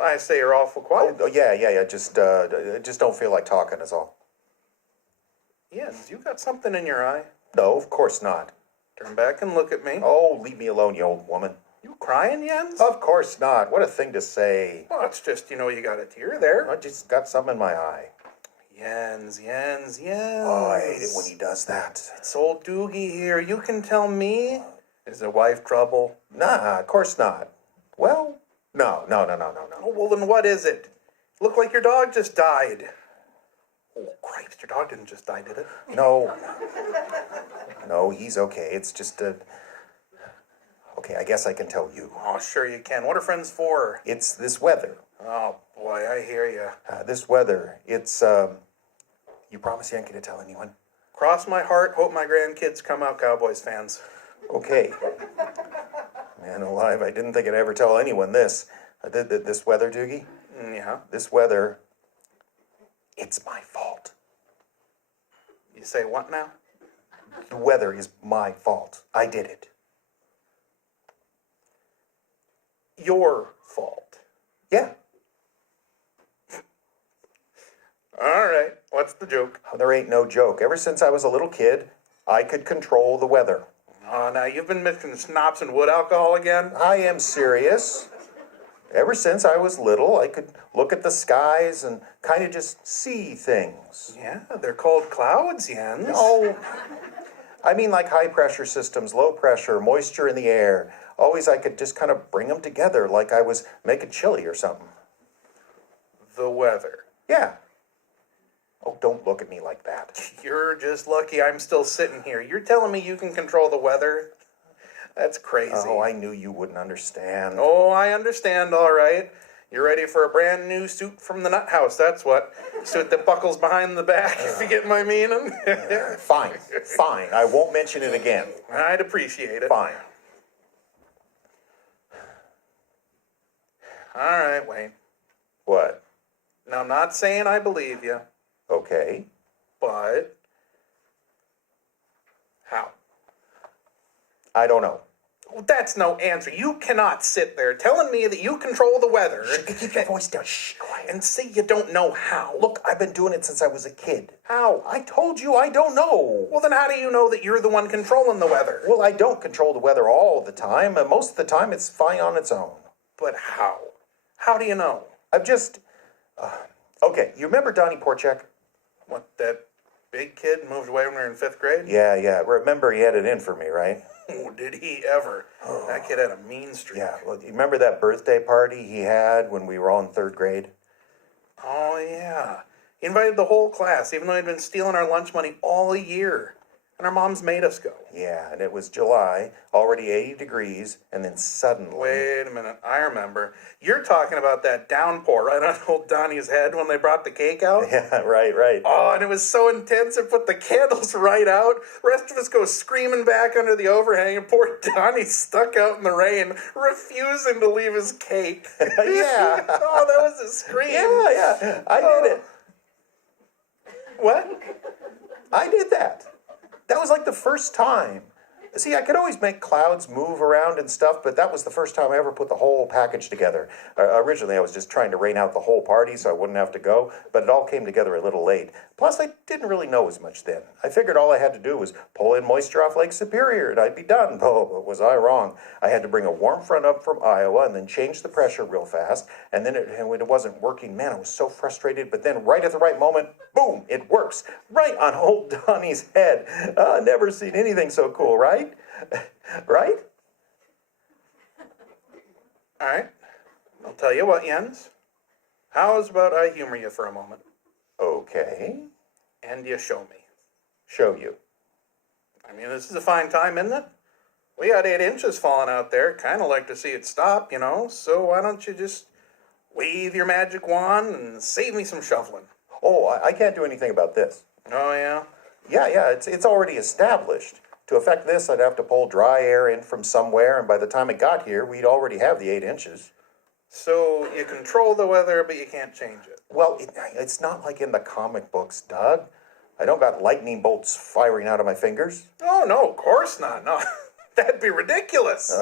I say you're awful quiet. Oh, yeah. Just don't feel like talking is all. Yes, you got something in your eye. No, of course not. Turn back and look at me. Oh, leave me alone, you old woman. You crying, Jens? Of course not. What a thing to say. Well, it's just, you got a tear there. I just got something in my eye. Jens. Oh, I hate it when he does that. It's old Doogie here. You can tell me. Is the wife trouble? Nah, of course not. Well, no. Oh, well, then what is it? Look like your dog just died. Oh, Christ, your dog didn't just die, did it? No. No, he's okay. It's just Okay, I guess I can tell you. Oh, sure you can. What are friends for? It's this weather. Oh, boy, I hear you. This weather. It's, You promise you ain't gonna tell anyone? Cross my heart, hope my grandkids come out Cowboys fans. Okay. Man alive, I didn't think I'd ever tell anyone this. This weather, Doogie? Yeah. This weather, it's my fault. You say what now? The weather is my fault. I did it. Your fault. Yeah. All right, what's the joke? Oh, there ain't no joke. Ever since I was a little kid, I could control the weather. Oh, now you've been mixing schnapps and wood alcohol again? I am serious. Ever since I was little, I could look at the skies and kind of just see things. Yeah, they're called clouds, Jens. No, I mean like high pressure systems, low pressure, moisture in the air. Always I could just kind of bring them together like I was making chili or something. The weather. Yeah. Oh, don't look at me like that. You're just lucky I'm still sitting here. You're telling me you can control the weather? That's crazy. Oh, I knew you wouldn't understand. Oh, I understand, all right. You're ready for a brand new suit from the nut house, that's what. Suit that buckles behind the back, if you get my meaning. Fine, fine. I won't mention it again. I'd appreciate it. Fine. All right, Wayne. What? Now, I'm not saying I believe you, Okay. but how? I don't know. Well, that's no answer. You cannot sit there telling me that you control the weather Keep your voice down. Shh, quiet. and say you don't know how. Look, I've been doing it since I was a kid. How? I told you I don't know. Well, then how do you know that you're the one controlling the weather? Well, I don't control the weather all the time. And most of the time, it's fine on its own. But how? How do you know? I've just... okay, you remember Donnie Porchek? What, that big kid moved away when we were in 5th grade? Yeah. Remember he had it in for me, right? Oh, did he ever? That kid had a mean streak. Yeah. Well, you remember that birthday party he had when we were all in 3rd grade? Oh, yeah. He invited the whole class, even though he'd been stealing our lunch money all year. And our moms made us go. Yeah, and it was July, already 80 degrees, and then suddenly... Wait a minute. I remember. You're talking about that downpour right on old Donnie's head when they brought the cake out? Yeah, right. Oh, and it was so intense it put the candles right out. The rest of us go screaming back under the overhang, and poor Donnie's stuck out in the rain, refusing to leave his cake. Yeah. Oh, that was a scream. Yeah, I did it. What? I did that. That was like the first time. See, I could always make clouds move around and stuff, but that was the first time I ever put the whole package together. Originally, I was just trying to rain out the whole party so I wouldn't have to go, but it all came together a little late. Plus, I didn't really know as much then. I figured all I had to do was pull in moisture off Lake Superior and I'd be done. Oh, was I wrong. I had to bring a warm front up from Iowa and then change the pressure real fast, and then when it wasn't working, man, I was so frustrated, but then right at the right moment, boom, it works. Right on old Donnie's head. Never seen anything so cool, right? Right? All right. I'll tell you what, Jens. How's about I humor you for a moment? Okay. And you show me. Show you. I mean, this is a fine time, isn't it? We got 8 inches falling out there. Kind of like to see it stop, you know? So why don't you just wave your magic wand and save me some shoveling? Oh, I can't do anything about this. Oh, yeah? Yeah, it's already established. To affect this, I'd have to pull dry air in from somewhere, and by the time it got here, we'd already have the 8 inches. So you control the weather, but you can't change it. Well, it's not like in the comic books, Doug. I don't got lightning bolts firing out of my fingers. Oh, no, of course not. No, that'd be ridiculous.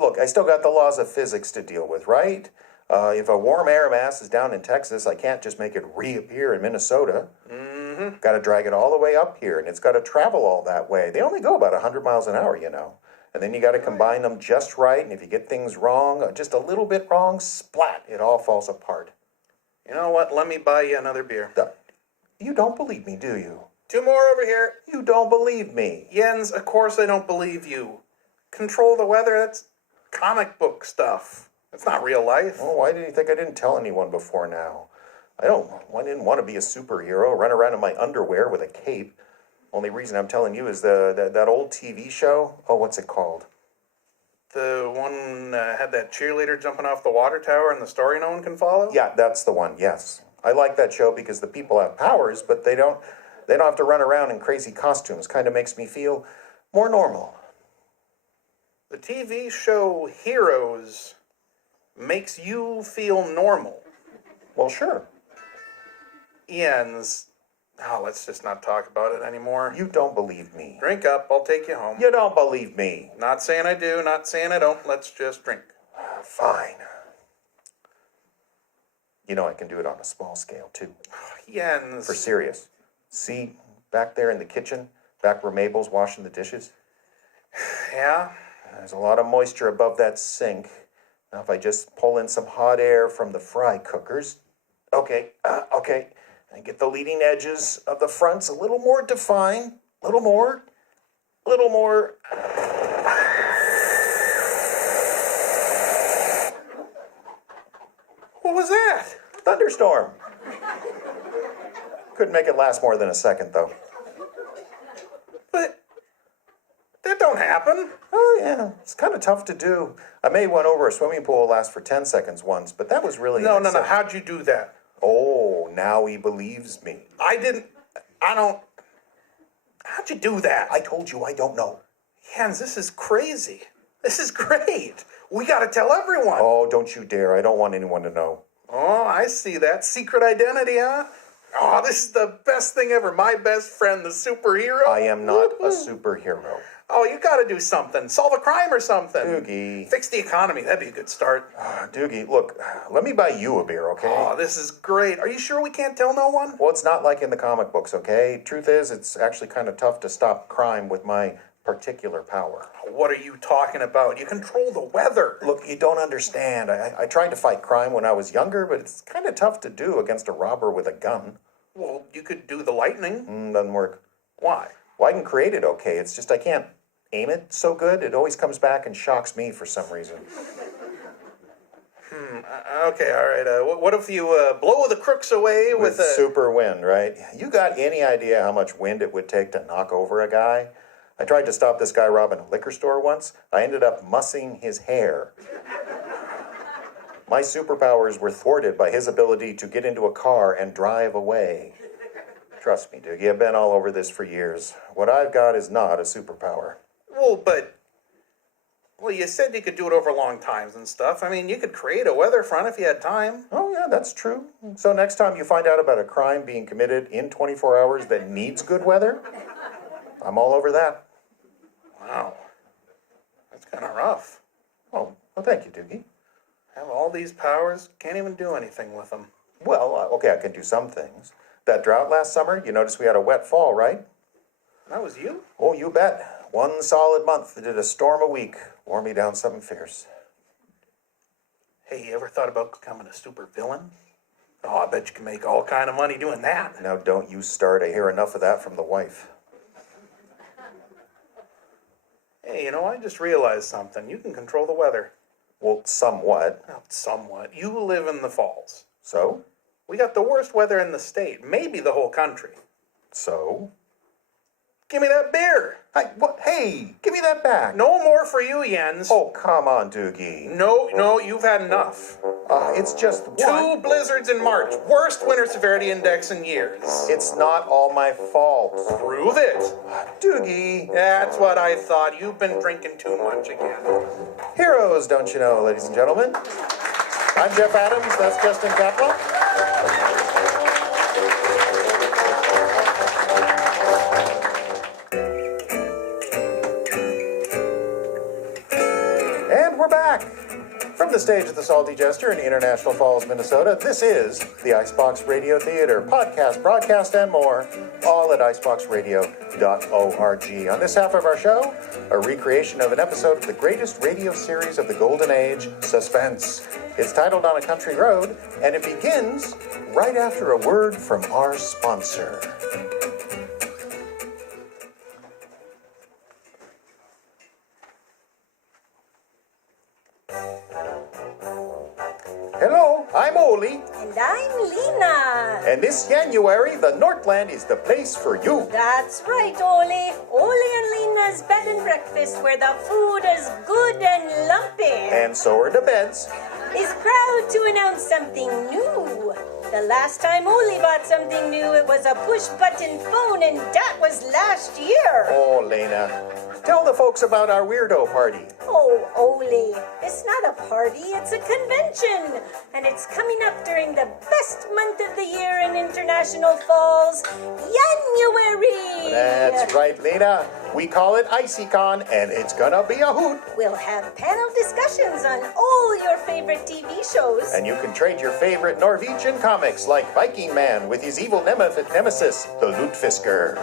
Look, I still got the laws of physics to deal with, right? If a warm air mass is down in Texas, I can't just make it reappear in Minnesota. Mm-hmm. Got to drag it all the way up here, and it's got to travel all that way. They only go about 100 miles an hour, you know. And then you got to combine them just right, and if you get things wrong, just a little bit wrong, splat, it all falls apart. You know what? Let me buy you another beer. You don't believe me, do you? 2 more over here. You don't believe me. Jens, of course I don't believe you. Control the weather, that's comic book stuff. It's not real life. Oh, why did you think I didn't tell anyone before now? I didn't want to be a superhero, run around in my underwear with a cape. Only reason I'm telling you is that old TV show. Oh, what's it called? The one had that cheerleader jumping off the water tower and the story no one can follow? Yeah, that's the one, yes. I like that show because the people have powers, but they don't have to run around in crazy costumes. Kind of makes me feel more normal. The TV show Heroes makes you feel normal. Well, sure. Jens, let's just not talk about it anymore. You don't believe me. Drink up, I'll take you home. You don't believe me. Not saying I do, not saying I don't. Let's just drink. Fine. You know I can do it on a small scale, too. Jens. For serious. See, back there in the kitchen, back where Mabel's washing the dishes, Yeah? there's a lot of moisture above that sink. Now, if I just pull in some hot air from the fry cookers, okay, and get the leading edges of the fronts a little more defined, a little more. What was that? Thunderstorm. Couldn't make it last more than a second, though. But that don't happen. Oh, yeah, it's kind of tough to do. I made one over a swimming pool last for 10 seconds once, but that was really... No. How'd you do that? Oh, now he believes me. How'd you do that? I told you I don't know. Jens, this is crazy. This is great. We gotta tell everyone. Oh, don't you dare. I don't want anyone to know. Oh, I see that. Secret identity, huh? Oh, this is the best thing ever. My best friend, the superhero. I am not a superhero. Oh, you gotta do something. Solve a crime or something. Doogie. Fix the economy. That'd be a good start. Doogie, look, let me buy you a beer, okay? Oh, this is great. Are you sure we can't tell no one? Well, it's not like in the comic books, okay? Truth is, it's actually kind of tough to stop crime with my particular power. What are you talking about? You control the weather. Look, you don't understand. I tried to fight crime when I was younger, but it's kind of tough to do against a robber with a gun. Well, you could do the lightning. Doesn't work. Why? Well, I can create it okay. It's just I can't aim it so good. It always comes back and shocks me for some reason. Okay, all right. What if you blow the crooks away With with a... super wind, right? You got any idea how much wind it would take to knock over a guy? I tried to stop this guy robbing a liquor store once. I ended up mussing his hair. My superpowers were thwarted by his ability to get into a car and drive away. Trust me, Doogie, I've been all over this for years. What I've got is not a superpower. Well, you said you could do it over long times and stuff. I mean, you could create a weather front if you had time. Oh, yeah, that's true. So next time you find out about a crime being committed in 24 hours that needs good weather, I'm all over that. Wow. That's kind of rough. Oh, well, thank you, Doogie. Have all these powers, can't even do anything with them. Well, okay, I can do some things. That drought last summer, you noticed we had a wet fall, right? That was you? Oh, you bet. 1 solid month. They did a storm a week. Wore me down something fierce. Hey, you ever thought about becoming a super villain? Oh, I bet you can make all kind of money doing that. Now, don't you start. I hear enough of that from the wife. Hey, I just realized something. You can control the weather. Well, somewhat. Well, somewhat. You live in the falls. So? We got the worst weather in the state, maybe the whole country. So? Give me that beer. Hey, give me that back. No more for you, Jens. Oh, come on, Doogie. No, you've had enough. It's just one. 2 blizzards in March. Worst winter severity index in years. It's not all my fault. Prove it. Doogie. That's what I thought. You've been drinking too much again. Heroes, don't you know, ladies and gentlemen? I'm Jeff Adams. That's Justin Kaplan. And we're back. From the stage at the Salty Jester in International Falls, Minnesota, this is the Icebox Radio Theater, podcast, broadcast, and more, all at iceboxradio.org. On this half of our show, a recreation of an episode of the greatest radio series of the Golden Age, Suspense. It's titled On a Country Road, and it begins right after a word from our sponsor. Hello, I'm Oli, And I'm Lena. and this January, the Northland is the place for you. That's right, Ole. Ole and Lena's bed and breakfast where the food is good and lumpy. And so are the beds. Is proud to announce something new. The last time Ole bought something new, it was a push-button phone, and that was last year. Oh, Lena, Tell the folks about our weirdo party. Oh, Ole, it's not a party, it's a convention. And it's coming up during the best month of the year in International Falls, January. That's right, Lena. We call it IcyCon, and it's gonna be a hoot. We'll have panel discussions on all your favorite TV shows. And you can trade your favorite Norwegian comics like Viking Man with his evil nemesis, the Lutfisker.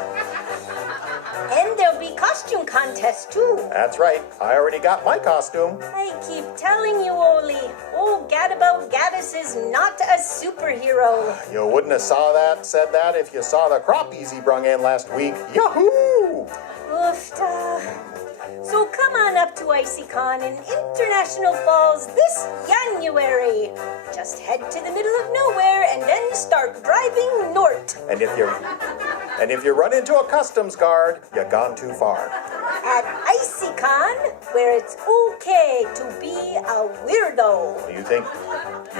And there'll be costume contests too. That's right. I already got my costume. I keep telling you, Ole, old Gadabout Gaddis is not a superhero. You wouldn't have said that if you saw the crappies he brung in last week. Yahoo! Oofta. So come on up to IcyCon in International Falls this January. Just head to the middle of nowhere and then start driving north. And if you run into a customs guard, you gone too far. At IcyCon, where it's okay to be a weirdo. You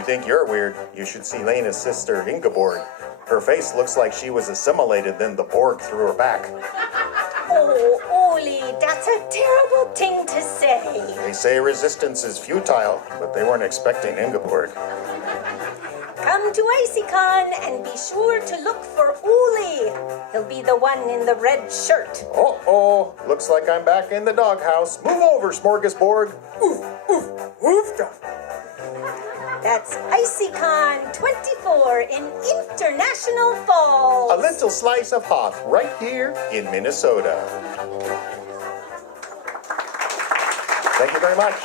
think you're weird? You should see Lena's sister Ingeborg. Her face looks like she was assimilated, then the Borg threw her back. Oh, Ole, that's a terrible thing to say. They say resistance is futile, but they weren't expecting Ingeborg. Come to IcyCon and be sure to look for Ole. He'll be the one in the red shirt. Oh, looks like I'm back in the doghouse. Move over, Smorgasbord. Oof, oof, oofta. That's IcyCon 24 in International Falls. A little slice of Hoth right here in Minnesota. Thank you very much.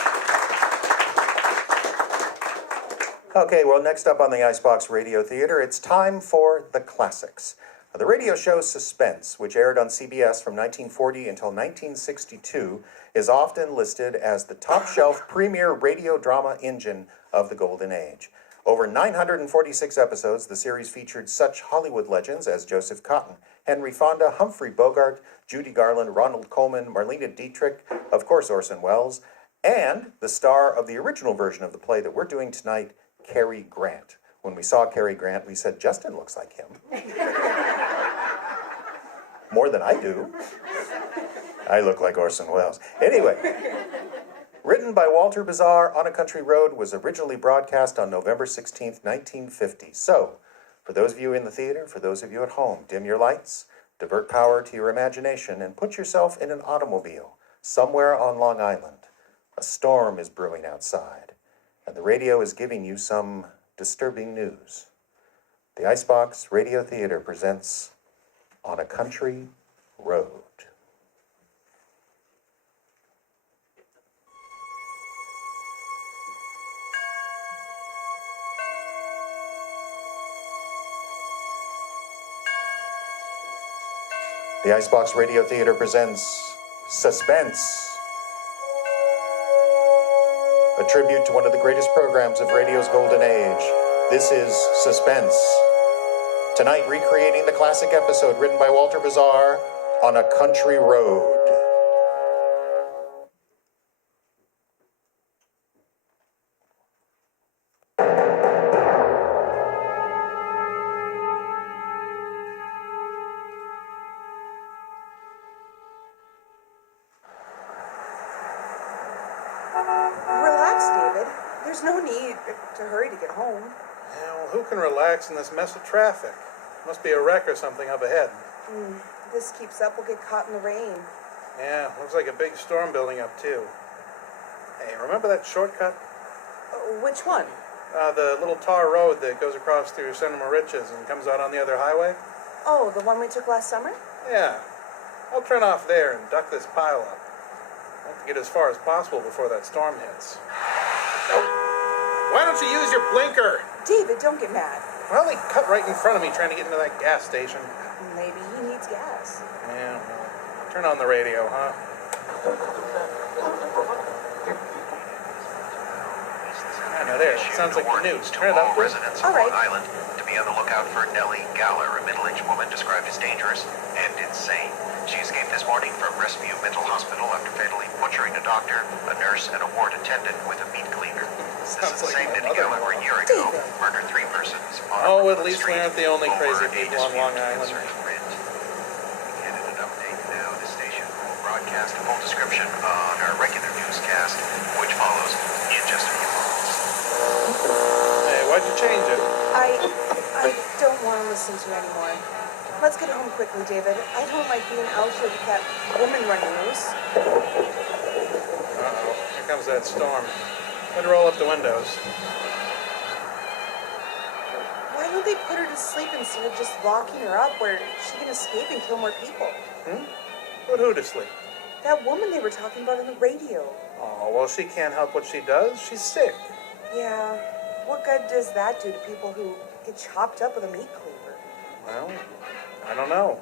Okay, well, next up on the Icebox Radio Theater, it's time for the classics. The radio show Suspense, which aired on CBS from 1940 until 1962, is often listed as the top-shelf premier radio drama engine of the Golden Age. Over 946 episodes, the series featured such Hollywood legends as Joseph Cotton, Henry Fonda, Humphrey Bogart, Judy Garland, Ronald Colman, Marlene Dietrich, of course Orson Welles, and the star of the original version of the play that we're doing tonight, Cary Grant. When we saw Cary Grant, we said, Justin looks like him. More than I do. I look like Orson Welles. Anyway, written by Walter Bizarre, On a Country Road was originally broadcast on November 16th, 1950. So, for those of you in the theater, for those of you at home, dim your lights, divert power to your imagination, and put yourself in an automobile somewhere on Long Island. A storm is brewing outside, and the radio is giving you some disturbing news. The Icebox Radio Theater presents On a Country Road. The Icebox Radio Theater presents Suspense, a tribute to one of the greatest programs of radio's golden age. This is Suspense. Tonight, recreating the classic episode written by Walter Bizarre, On a Country Road. Relax, David. There's no need to hurry to get home. Yeah, well, who can relax in this mess of traffic? Must be a wreck or something up ahead. If this keeps up, we'll get caught in the rain. Yeah, looks like a big storm building up, too. Hey, remember that shortcut? Which one? The little tar road that goes across through Santa Mauritius and comes out on the other highway? Oh, the one we took last summer? Yeah. I'll turn off there and duck this pile up. I have to get as far as possible before that storm hits. Why don't you use your blinker? David, don't get mad. Well, he cut right in front of me trying to get into that gas station. Maybe he needs gas. Yeah, well, turn on the radio, huh? Now there, it sounds like the news. Turn it up, please. Residents All of right. Long Island to be on the lookout for Nellie Galler, a middle-aged woman described as dangerous and insane. She escaped this morning from Rescue Mental Hospital after fatally butchering a doctor, a nurse, and a ward attendant with a meat cleaner. This is the same Nellie Galler who a year ago murdered 3 persons on Oh, a at least we street aren't the only over crazy a people on dispute Long to Island. insert rent. Again, in an update now, the station will broadcast broadcast a full description on our regular newscast, which follows in just a few moments. Hey, why'd you change it? I don't want to listen to it anymore. Let's get home quickly, David. I don't like being out here with that woman running loose. Uh-oh, here comes that storm. Better roll up the windows. Why don't they put her to sleep instead of just locking her up where she can escape and kill more people? Put who to sleep? That woman they were talking about on the radio. Oh, well, she can't help what she does. She's sick. Yeah, what good does that do to people who get chopped up with a meat cleaver? Well, I don't know.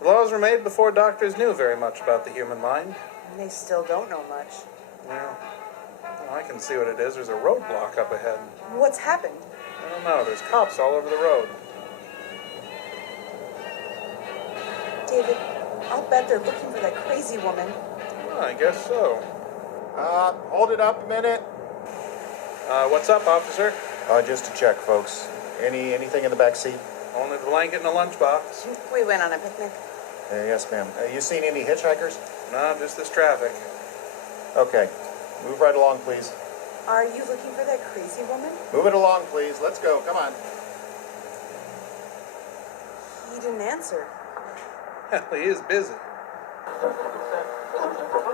The laws were made before doctors knew very much about the human mind. And they still don't know much. Well, I can see what it is. There's a roadblock up ahead. What's happened? I don't know. There's cops all over the road. David, I'll bet they're looking for that crazy woman. Well, I guess so. Hold it up a minute. What's up, officer? Just to check, folks. Anything in the back seat? Only the blanket and a lunchbox. We went on a picnic. Yes, ma'am. You seen any hitchhikers? No, just this traffic. Okay. Move right along, please. Are you looking for that crazy woman? Move it along, please. Let's go. Come on. He didn't answer. Hell, he is busy.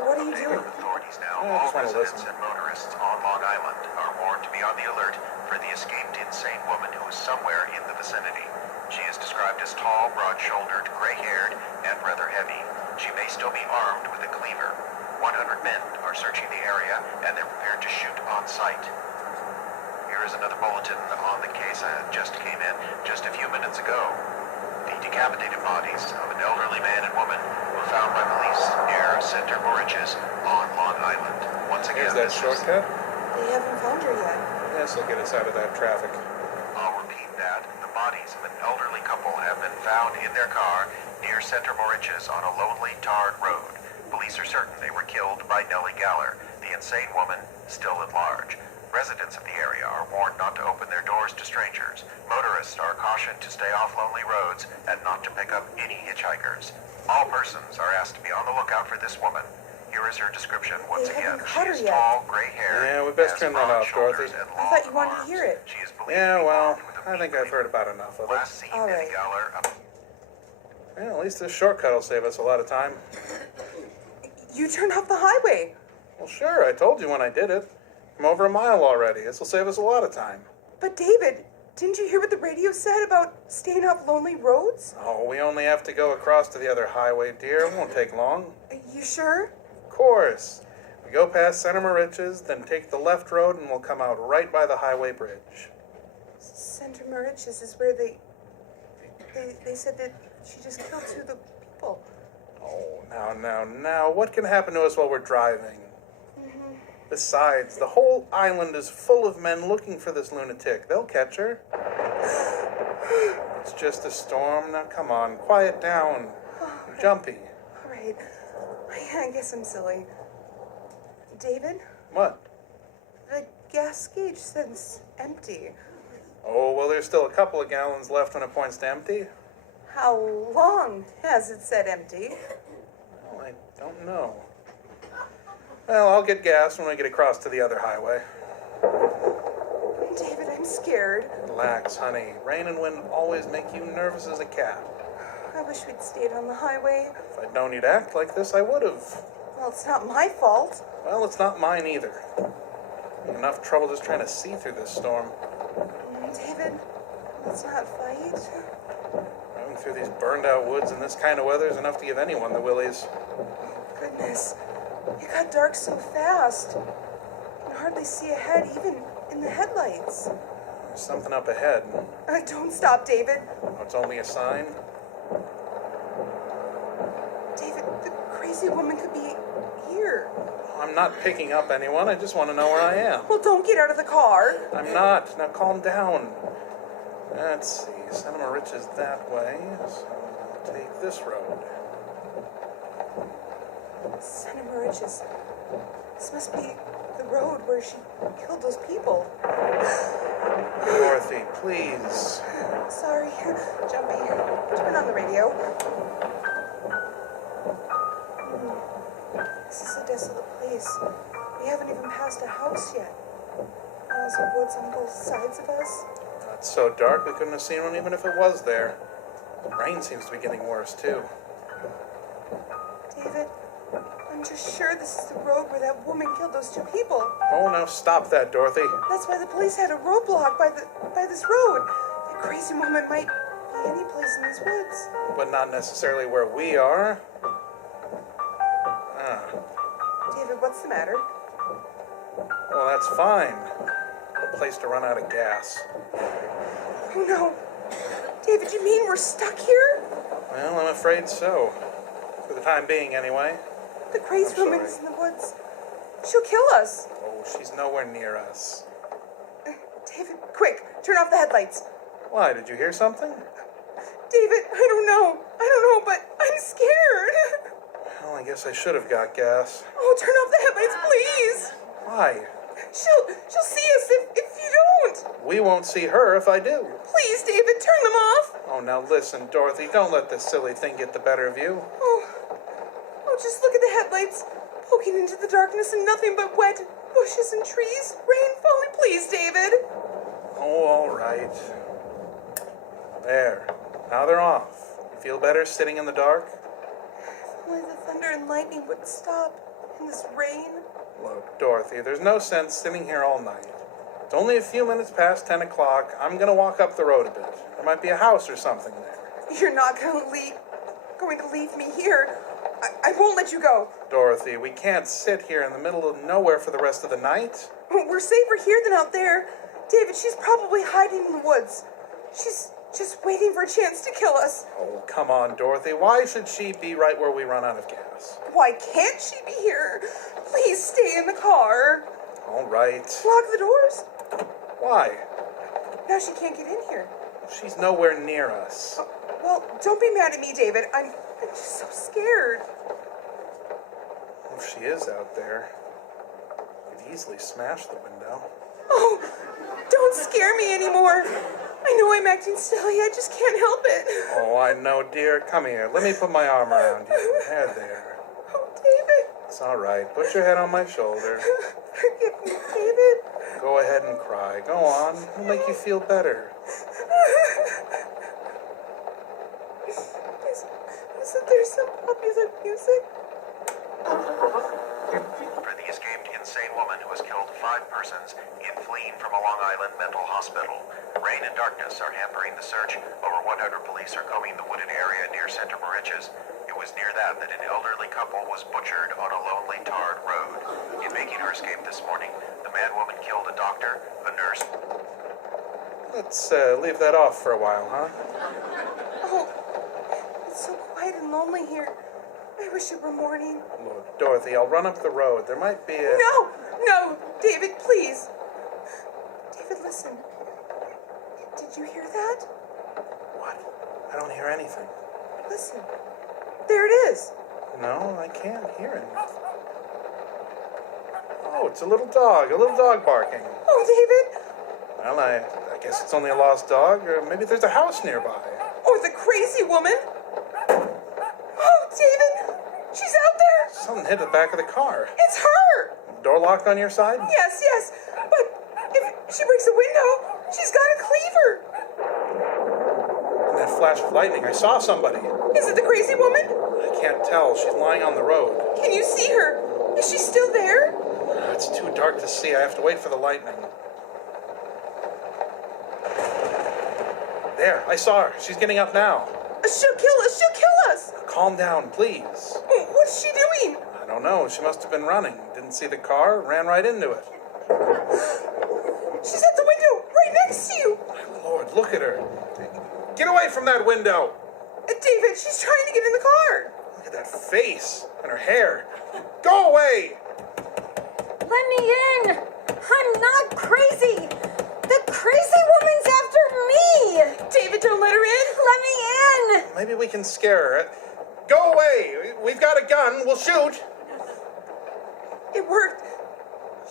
What are you doing? Authorities now, I all just wanna residents listen. and motorists on Long Island are warned to be on the alert for the escaped insane woman who is somewhere in the vicinity. She is described as tall, broad-shouldered, gray-haired, and rather heavy. She may still be armed with a cleaver. 100 men are searching the area, and they're prepared to shoot on sight. Here is another bulletin on the case that just came in just a few minutes ago. The decapitated bodies of an elderly man and woman were found by police near Center Moriches on Long Island. Once again, Here's that this is- shortcut. They haven't found her yet. This will get us out of that traffic. I'll repeat that. The bodies of an elderly couple have been found in their car near Center Moriches on a lonely, tarred road. Police are certain they were killed by Nellie Galler, the insane woman still at large. Residents of the area are warned not to open their doors to strangers. Motorists are cautioned to stay off lonely roads and not to pick up any hitchhikers. All persons are asked to be on the lookout for this woman. Here is her description once They again. haven't She caught her is yet. tall, gray-haired. Yeah, we best has trim that broad off, shoulders Dorothy. and I thought you long wanted to hear arms. it. She is believed Yeah, to be well, armed with a I think I've heard about enough of it. last seen All Nellie right. Galler. Well, at least this shortcut will save us a lot of time. You turned off the highway. Well, sure, I told you when I did it. I'm over a mile already. This will save us a lot of time. But David, didn't you hear what the radio said about staying off lonely roads? Oh, we only have to go across to the other highway, dear. It won't take long. Are you sure? Of course. We go past Center Moriches, then take the left road, and we'll come out right by the highway bridge. Center Moriches is where they said that she just killed 2 of the people. Oh, now, what can happen to us while we're driving? Besides, the whole island is full of men looking for this lunatic. They'll catch her. It's just a storm. Now, come on, quiet down. You're jumpy. All right. I guess I'm silly. David, What? the gas gauge says empty. Oh, well, there's still a couple of gallons left when it points to empty. How long has it said empty? Well, I don't know. Well, I'll get gas when we get across to the other highway. David, I'm scared. Relax, honey. Rain and wind always make you nervous as a cat. I wish we'd stayed on the highway. If I'd known you'd act like this, I would have. Well, it's not my fault. Well, it's not mine either. Enough trouble just trying to see through this storm. David, let's not fight. Going through these burned out woods in this kind of weather is enough to give anyone the willies. Goodness, it got dark so fast. I can hardly see ahead, even in the headlights. There's something up ahead. Don't stop, David. Oh, it's only a sign. David, the crazy woman could be here. I'm not picking up anyone. I just want to know where I am. Well, don't get out of the car. I'm not. Now calm down. Let's see. Cinema Rich is that way. So we'll take this road. Santa Mauritius. This must be the road where she killed those people. Dorothy, please. Sorry, Jumpy. Turn on the radio. place. We haven't even passed a house yet. There's woods on both sides of us. It's so dark we couldn't have seen one even if it was there. The rain seems to be getting worse, too. David, I'm just sure this is the road where that woman killed those two people. Oh, now stop that, Dorothy. That's why the police had a roadblock by this road. That crazy woman might be any place in these woods. But not necessarily where we are. David, what's the matter? Well, that's fine. A place to run out of gas. Oh no. David, you mean we're stuck here? Well, I'm afraid so. For the time being, anyway. The crazy woman is in the woods. She'll kill us. Oh, she's nowhere near us. David, quick, turn off the headlights. Why, did you hear something? David, I don't know, but I'm scared. Well, I guess I should have got gas. Oh, turn off the headlights, please. Why? She'll see us if you don't. We won't see her if I do. Please, David, turn them off. Oh, now listen, Dorothy, don't let this silly thing get the better of you. Oh, just look at the headlights, poking into the darkness and nothing but wet bushes and trees, rain falling. Please, David. Oh, all right. There. Now they're off. You feel better sitting in the dark? If only the thunder and lightning would stop in this rain. Look, Dorothy, there's no sense sitting here all night. It's only a few minutes past 10 o'clock. I'm going to walk up the road a bit. There might be a house or something there. You're not going to leave me here. I won't let you go. Dorothy, we can't sit here in the middle of nowhere for the rest of the night. We're safer here than out there. David, she's probably hiding in the woods. She's just waiting for a chance to kill us. Oh, come on, Dorothy. Why should she be right where we run out of gas? Why can't she be here? Please stay in the car. All right. Lock the doors. Why? Now she can't get in here. She's nowhere near us. Well, don't be mad at me, David. I'm just so scared. If she is out there, we could easily smash the window. Oh, don't scare me anymore. I know I'm acting silly. I just can't help it. Oh, I know, dear. Come here. Let me put my arm around you. There. Oh, David. It's all right. Put your head on my shoulder. Forgive me, David. Go ahead and cry. Go on. It'll make you feel better. Isn't there some popular music? For the escaped insane woman who has killed 5 persons in fleeing from a Long Island mental hospital. Rain and darkness are hampering the search. Over 100 police are combing the wooded area near Center Moriches. It was near that an elderly couple was butchered on a lonely, tarred road. In making her escape this morning, the mad woman killed a doctor, a nurse. Let's leave that off for a while, huh? Oh, it's so quiet and lonely here. I wish it were morning. Look, Dorothy, I'll run up the road. There might be a... No, David, please. David, listen. Did you hear that? What? I don't hear anything. Listen. There it is. No, I can't hear anything. Oh, it's a little dog barking. Oh, David. Well, I guess it's only a lost dog, or maybe there's a house nearby. Or the crazy woman. Oh, David. She's out there. Something hit the back of the car. It's her. Door locked on your side? Yes. But if she breaks a window, she's got a cleaver. In that flash of lightning, I saw somebody. Is it the crazy woman? I can't tell. She's lying on the road. Can you see her? Is she still there? It's too dark to see. I have to wait for the lightning. There, I saw her. She's getting up now. She'll kill us. Calm down, please. What's she doing? I don't know. She must have been running. Didn't see the car, ran right into it. She's at the window, right next to you. My Lord, look at her. Get away from that window. David, she's trying to get in the car. Look at that face and her hair. Go away. Let me in! I'm not crazy! The crazy woman's after me! David, don't let her in. Let me in! Maybe we can scare her. Go away. We've got a gun. We'll shoot. It worked.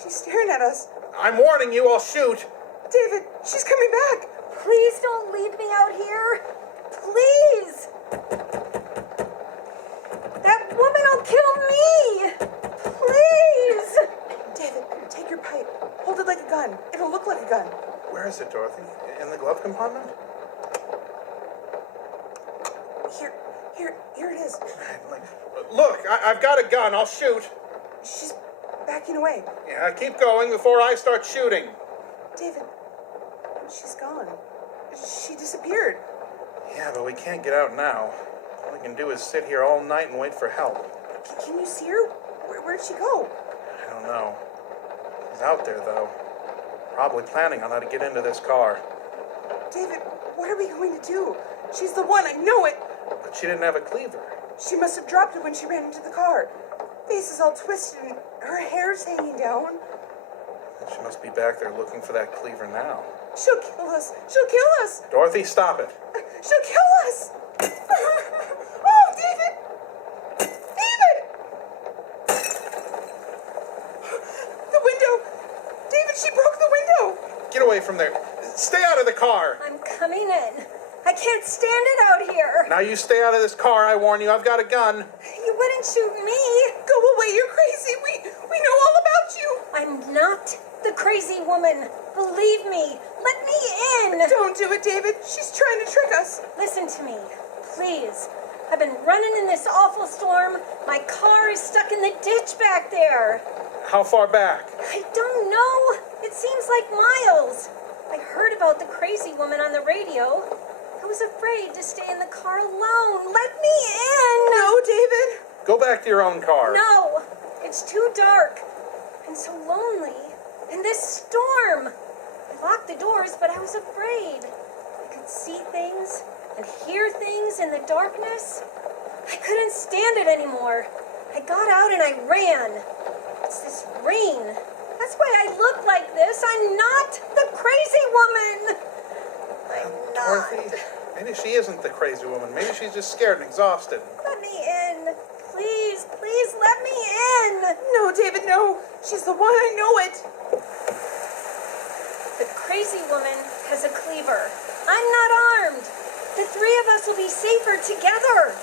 She's staring at us. I'm warning you, I'll shoot. David, she's coming back. Please don't leave me out here. Please! That woman will kill me! Please! compartment? Here it is. Look, I've got a gun. I'll shoot. She's backing away. Yeah, keep going before I start shooting. David, she's gone. She disappeared. Yeah, but we can't get out now. All we can do is sit here all night and wait for help. Can you see her? Where'd she go? I don't know. She's out there, though. Probably planning on how to get into this car. David, what are we going to do? She's the one, I know it. But she didn't have a cleaver. She must have dropped it when she ran into the car. Face is all twisted and her hair's hanging down. She must be back there looking for that cleaver now. She'll kill us. She'll kill us. Dorothy, stop it. She'll kill us. Oh, David. David. The window. David, she broke the window. Get away from there. Stay out of the car. I'm coming in. I can't stand it out here. Now you stay out of this car, I warn you. I've got a gun. You wouldn't shoot me. Go away, you're crazy. We know all about you. I'm not the crazy woman. Believe me. Let me in. Don't do it, David. She's trying to trick us. Listen to me, please. I've been running in this awful storm. My car is stuck in the ditch back there. How far back? I don't know. It seems like miles. I heard about the crazy woman on the radio. I was afraid to stay in the car alone. Let me in. No, David. Go back to your own car. No, it's too dark and so lonely. And this storm. I locked the doors, but I was afraid. I could see things and hear things in the darkness. I couldn't stand it anymore. I got out and I ran. It's this rain. That's why I look like this. I'm not the crazy woman. I'm not. Dorothy, maybe she isn't the crazy woman. Maybe she's just scared and exhausted. Let me in. Please, please let me in. No, David, no. She's the one, I know it. The crazy woman has a cleaver. I'm not armed. The three of us will be safer together.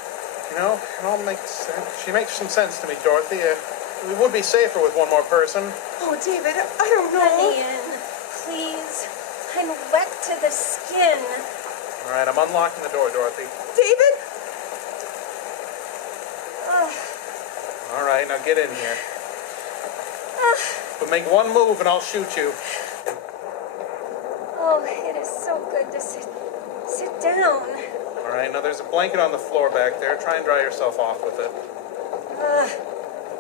You know, it all makes sense. She makes some sense to me, Dorothy. We would be safer with one more person. Oh, David, I don't Let know. me in, please. I'm wet to the skin. All right, I'm unlocking the door, Dorothy. David? Ugh. All right, now get in here. But make one move and I'll shoot you. Oh, it is so good to sit down. All right, now there's a blanket on the floor back there. Try and dry yourself off with it.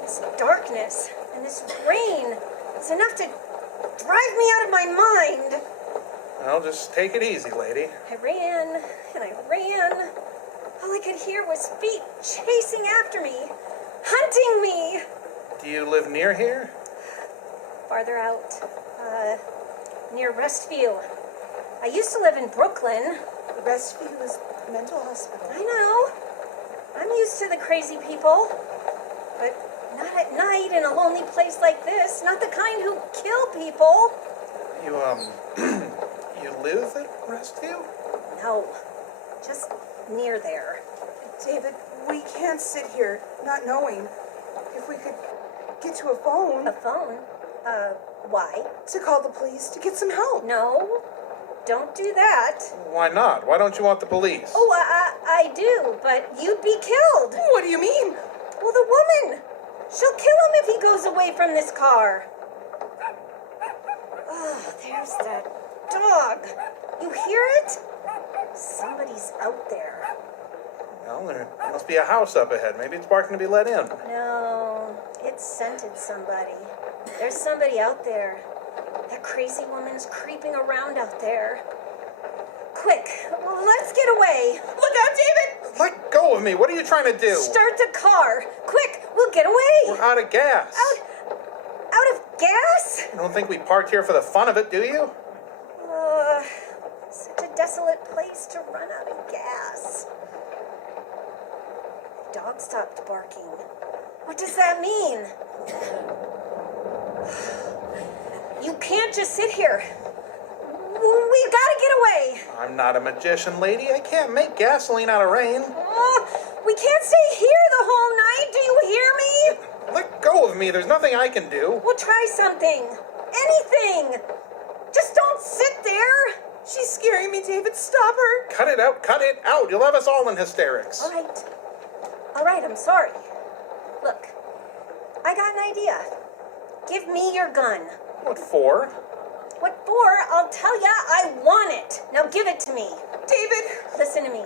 This darkness and this rain is enough to drive me out of my mind. Well, just take it easy, lady. I ran and I ran. All I could hear was feet chasing after me, hunting me. Do you live near here? Farther out, near Restview. I used to live in Brooklyn. The Restview is a mental hospital. I know. I'm used to the crazy people. But not at night in a lonely place like this. Not the kind who kill people. You, you live at Restview? No, just near there. David, we can't sit here not knowing. If we could get to a phone A phone? Why? to call the police to get some help. No, don't do that. Why not? Why don't you want the police? Oh, I do, but you'd be killed. What do you mean? Well, the woman. She'll kill him if he goes away from this car. Oh, there's that dog. You hear it? Somebody's out there. Well, there must be a house up ahead. Maybe it's barking to be let in. No, it scented somebody. There's somebody out there. That crazy woman's creeping around out there. Quick, let's get away. Look out, David! Let go of me. What are you trying to do? Start the car. Quick, we'll get away. We're out of gas. Out of gas? You don't think we parked here for the fun of it, do you? Such a desolate place to run out of gas. The dog stopped barking. What does that mean? You can't just sit here. We gotta get away. I'm not a magician, lady. I can't make gasoline out of rain. We can't stay here the whole night. Do you hear me? Let go of me. There's nothing I can do. We'll try something. Anything. Just don't sit there. She's scaring me, David. Stop her. Cut it out, cut it out. You'll have us all in hysterics. All right, I'm sorry. Look, I got an idea. Give me your gun. What for? What for? I'll tell ya, I want it. Now give it to me. David. Listen to me.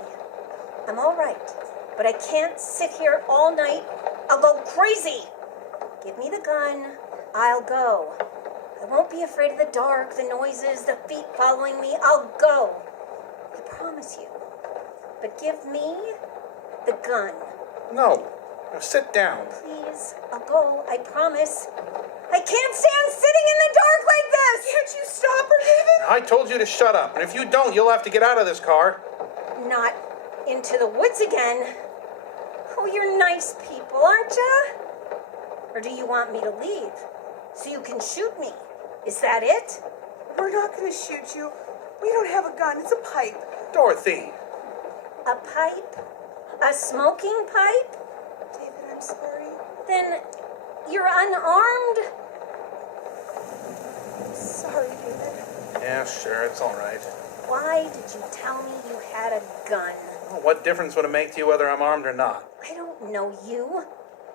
I'm all right, but I can't sit here all night. I'll go crazy. Give me the gun. I'll go. I won't be afraid of the dark, the noises, the feet following me. I'll go. I promise you. But give me the gun. No. Now sit down. Please, I'll go. I promise. I can't stand sitting in the dark like this. Can't you stop her, David? I told you to shut up, and if you don't, you'll have to get out of this car. Not into the woods again. Oh, you're nice people, aren't ya? Or do you want me to leave so you can shoot me? Is that it? We're not going to shoot you. We don't have a gun. It's a pipe. Dorothy. A pipe? A smoking pipe? David, I'm sorry. Then you're unarmed? Sorry, David. Yeah, sure, it's all right. Why did you tell me you had a gun? Well, what difference would it make to you whether I'm armed or not? I don't know you.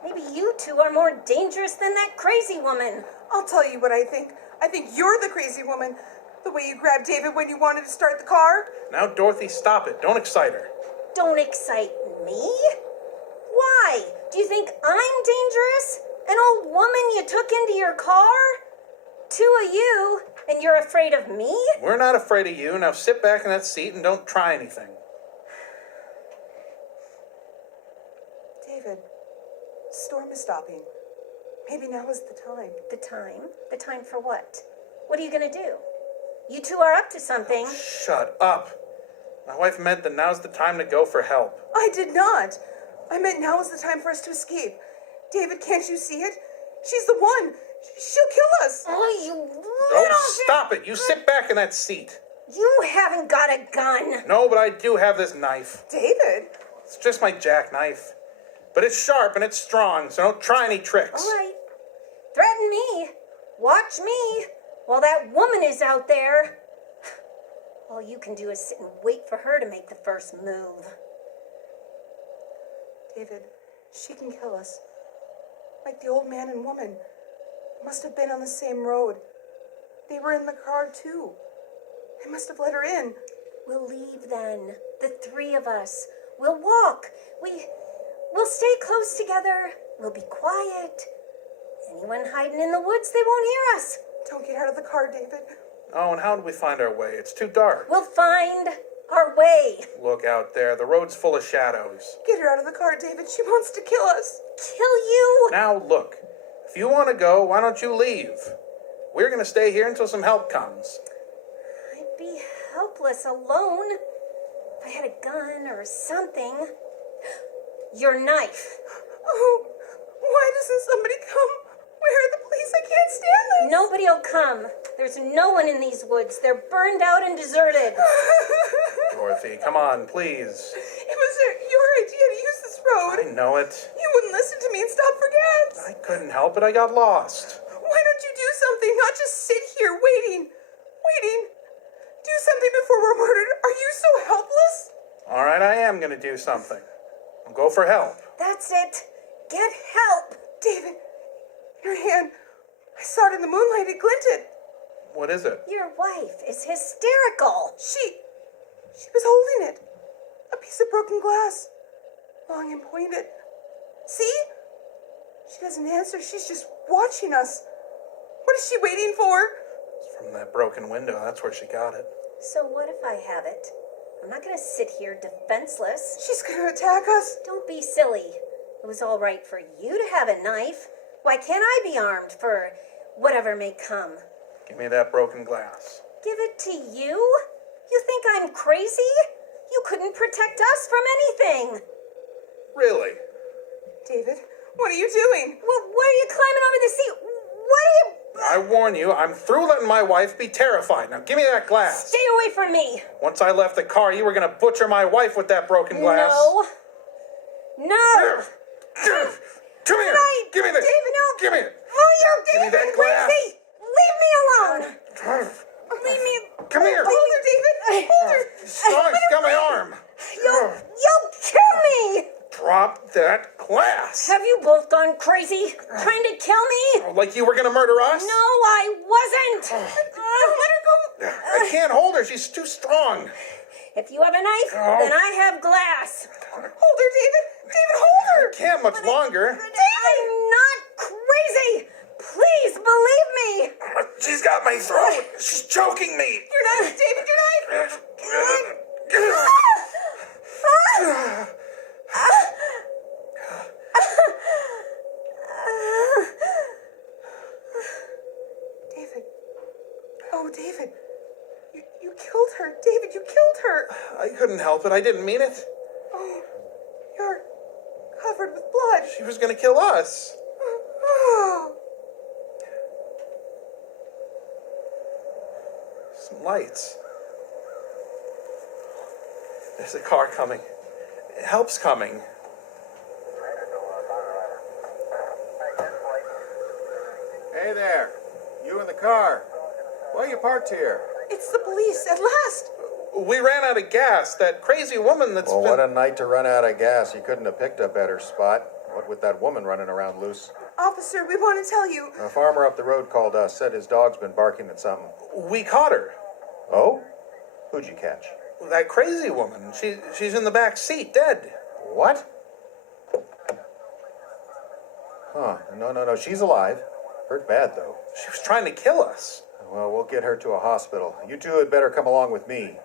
Maybe you two are more dangerous than that crazy woman. I'll tell you what I think. I think you're the crazy woman. The way you grabbed David when you wanted to start the car. Now, Dorothy, stop it. Don't excite her. Don't excite me? Why? Do you think I'm dangerous? An old woman you took into your car? Two of you, and you're afraid of me? We're not afraid of you. Now sit back in that seat and don't try anything. David, the storm is stopping. Maybe now is the time. The time? The time for what? What are you going to do? You two are up to something. Shut up. My wife meant that now's the time to go for help. I did not. I meant now is the time for us to escape. David, can't you see it? She's the one. She'll kill us. Oh, you Oh, little... stop it. You sit back in that seat. You haven't got a gun. No, but I do have this knife. David? It's just my jackknife. But it's sharp and it's strong, so don't try any tricks. All right. Threaten me. Watch me. While that woman is out there. All you can do is sit and wait for her to make the first move. David, she can kill us. Like the old man and woman. Must have been on the same road. They were in the car too. They must have let her in. We'll leave then. The three of us. We'll walk. We'll stay close together. We'll be quiet. Anyone hiding in the woods, they won't hear us. Don't get out of the car, David. Oh, and how do we find our way? It's too dark. We'll find our way. Look out there. The road's full of shadows. Get her out of the car, David. She wants to kill us. Kill you? Now, look. If you want to go, why don't you leave? We're going to stay here until some help comes. I'd be helpless alone. If I had a gun or something. Your knife. Oh, why doesn't somebody come? Where are the police? I can't stand this. Nobody'll come. There's no one in these woods. They're burned out and deserted. Dorothy, come on, please. It was your idea to use this road. I know it. You wouldn't listen to me and stop for gas. I couldn't help it. I got lost. Why don't you do something? Not just sit here waiting. Do something before we're murdered. Are you so helpless? All right, I am going to do something. I'll go for help. That's it. Get help. David, your hand. I saw it in the moonlight. It glinted. What is it? Your wife is hysterical. She was holding it. A piece of broken glass. Long and pointed. See? She doesn't answer. She's just watching us. What is she waiting for? It's from that broken window. That's where she got it. So what if I have it? I'm not going to sit here defenseless. She's going to attack us. Don't be silly. It was all right for you to have a knife. Why can't I be armed for whatever may come? Give me that broken glass. Give it to you? You think I'm crazy? You couldn't protect us from anything. Really? David, what are you doing? Well, what are you climbing over the seat? What are you... I warn you, I'm through letting my wife be terrified. Now give me that glass. Stay away from me. Once I left the car, you were going to butcher my wife with that broken glass. No. Come here. Right. Give me this. David, no. Give me it. Oh, you're Give me that glass. crazy. Leave me alone. Leave me. Come here. Hold her, David. Hold her. Strong, she's got my arm. You'll kill me. Drop that glass. Have you both gone crazy? Trying to kill me? Like you were gonna murder us? No, I wasn't. Let her go. I can't hold her. She's too strong. If you have a knife, then I have glass. Hold her, David. David, hold her. Can't much longer. I'm not crazy. Please believe me. She's got my throat. She's choking me. Your knife, David, your knife. David. Oh, David. You killed her. David, you killed her. I couldn't help it. I didn't mean it. Oh, you're covered with blood. She was gonna kill us. Oh. Some lights. There's a car coming. Help's coming. Hey there, you in the car. Why are you parked here? It's the police at last. We ran out of gas. That crazy woman that's Well, been... what a night to run out of gas. You couldn't have picked a better spot. What with that woman running around loose? Officer, we want to tell you. A farmer up the road called us, said his dog's been barking at something. We caught her. Oh? Who'd you catch? That crazy woman. She's in the back seat, dead. What? Huh. No. She's alive. Hurt bad, though. She was trying to kill us. Well, we'll get her to a hospital. You two had better come along with me.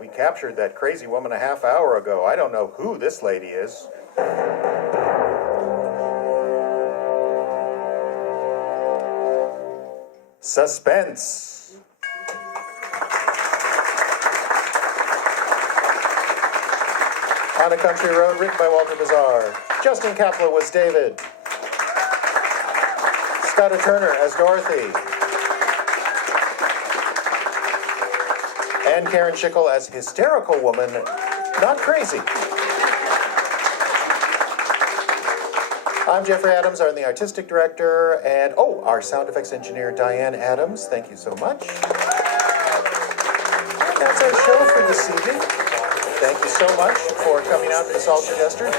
We captured that crazy woman a half hour ago. I don't know who this lady is. Suspense. On a Country Road, written by Walter Bazar. Justin Kapla was David. Scott Turner as Dorothy. And Karen Schickel as hysterical woman, not crazy. I'm Jeffrey Adams, I'm the artistic director, and our sound effects engineer, Diane Adams. Thank you so much. And that's our show for this evening. Thank you so much for coming out to the Salt Digester.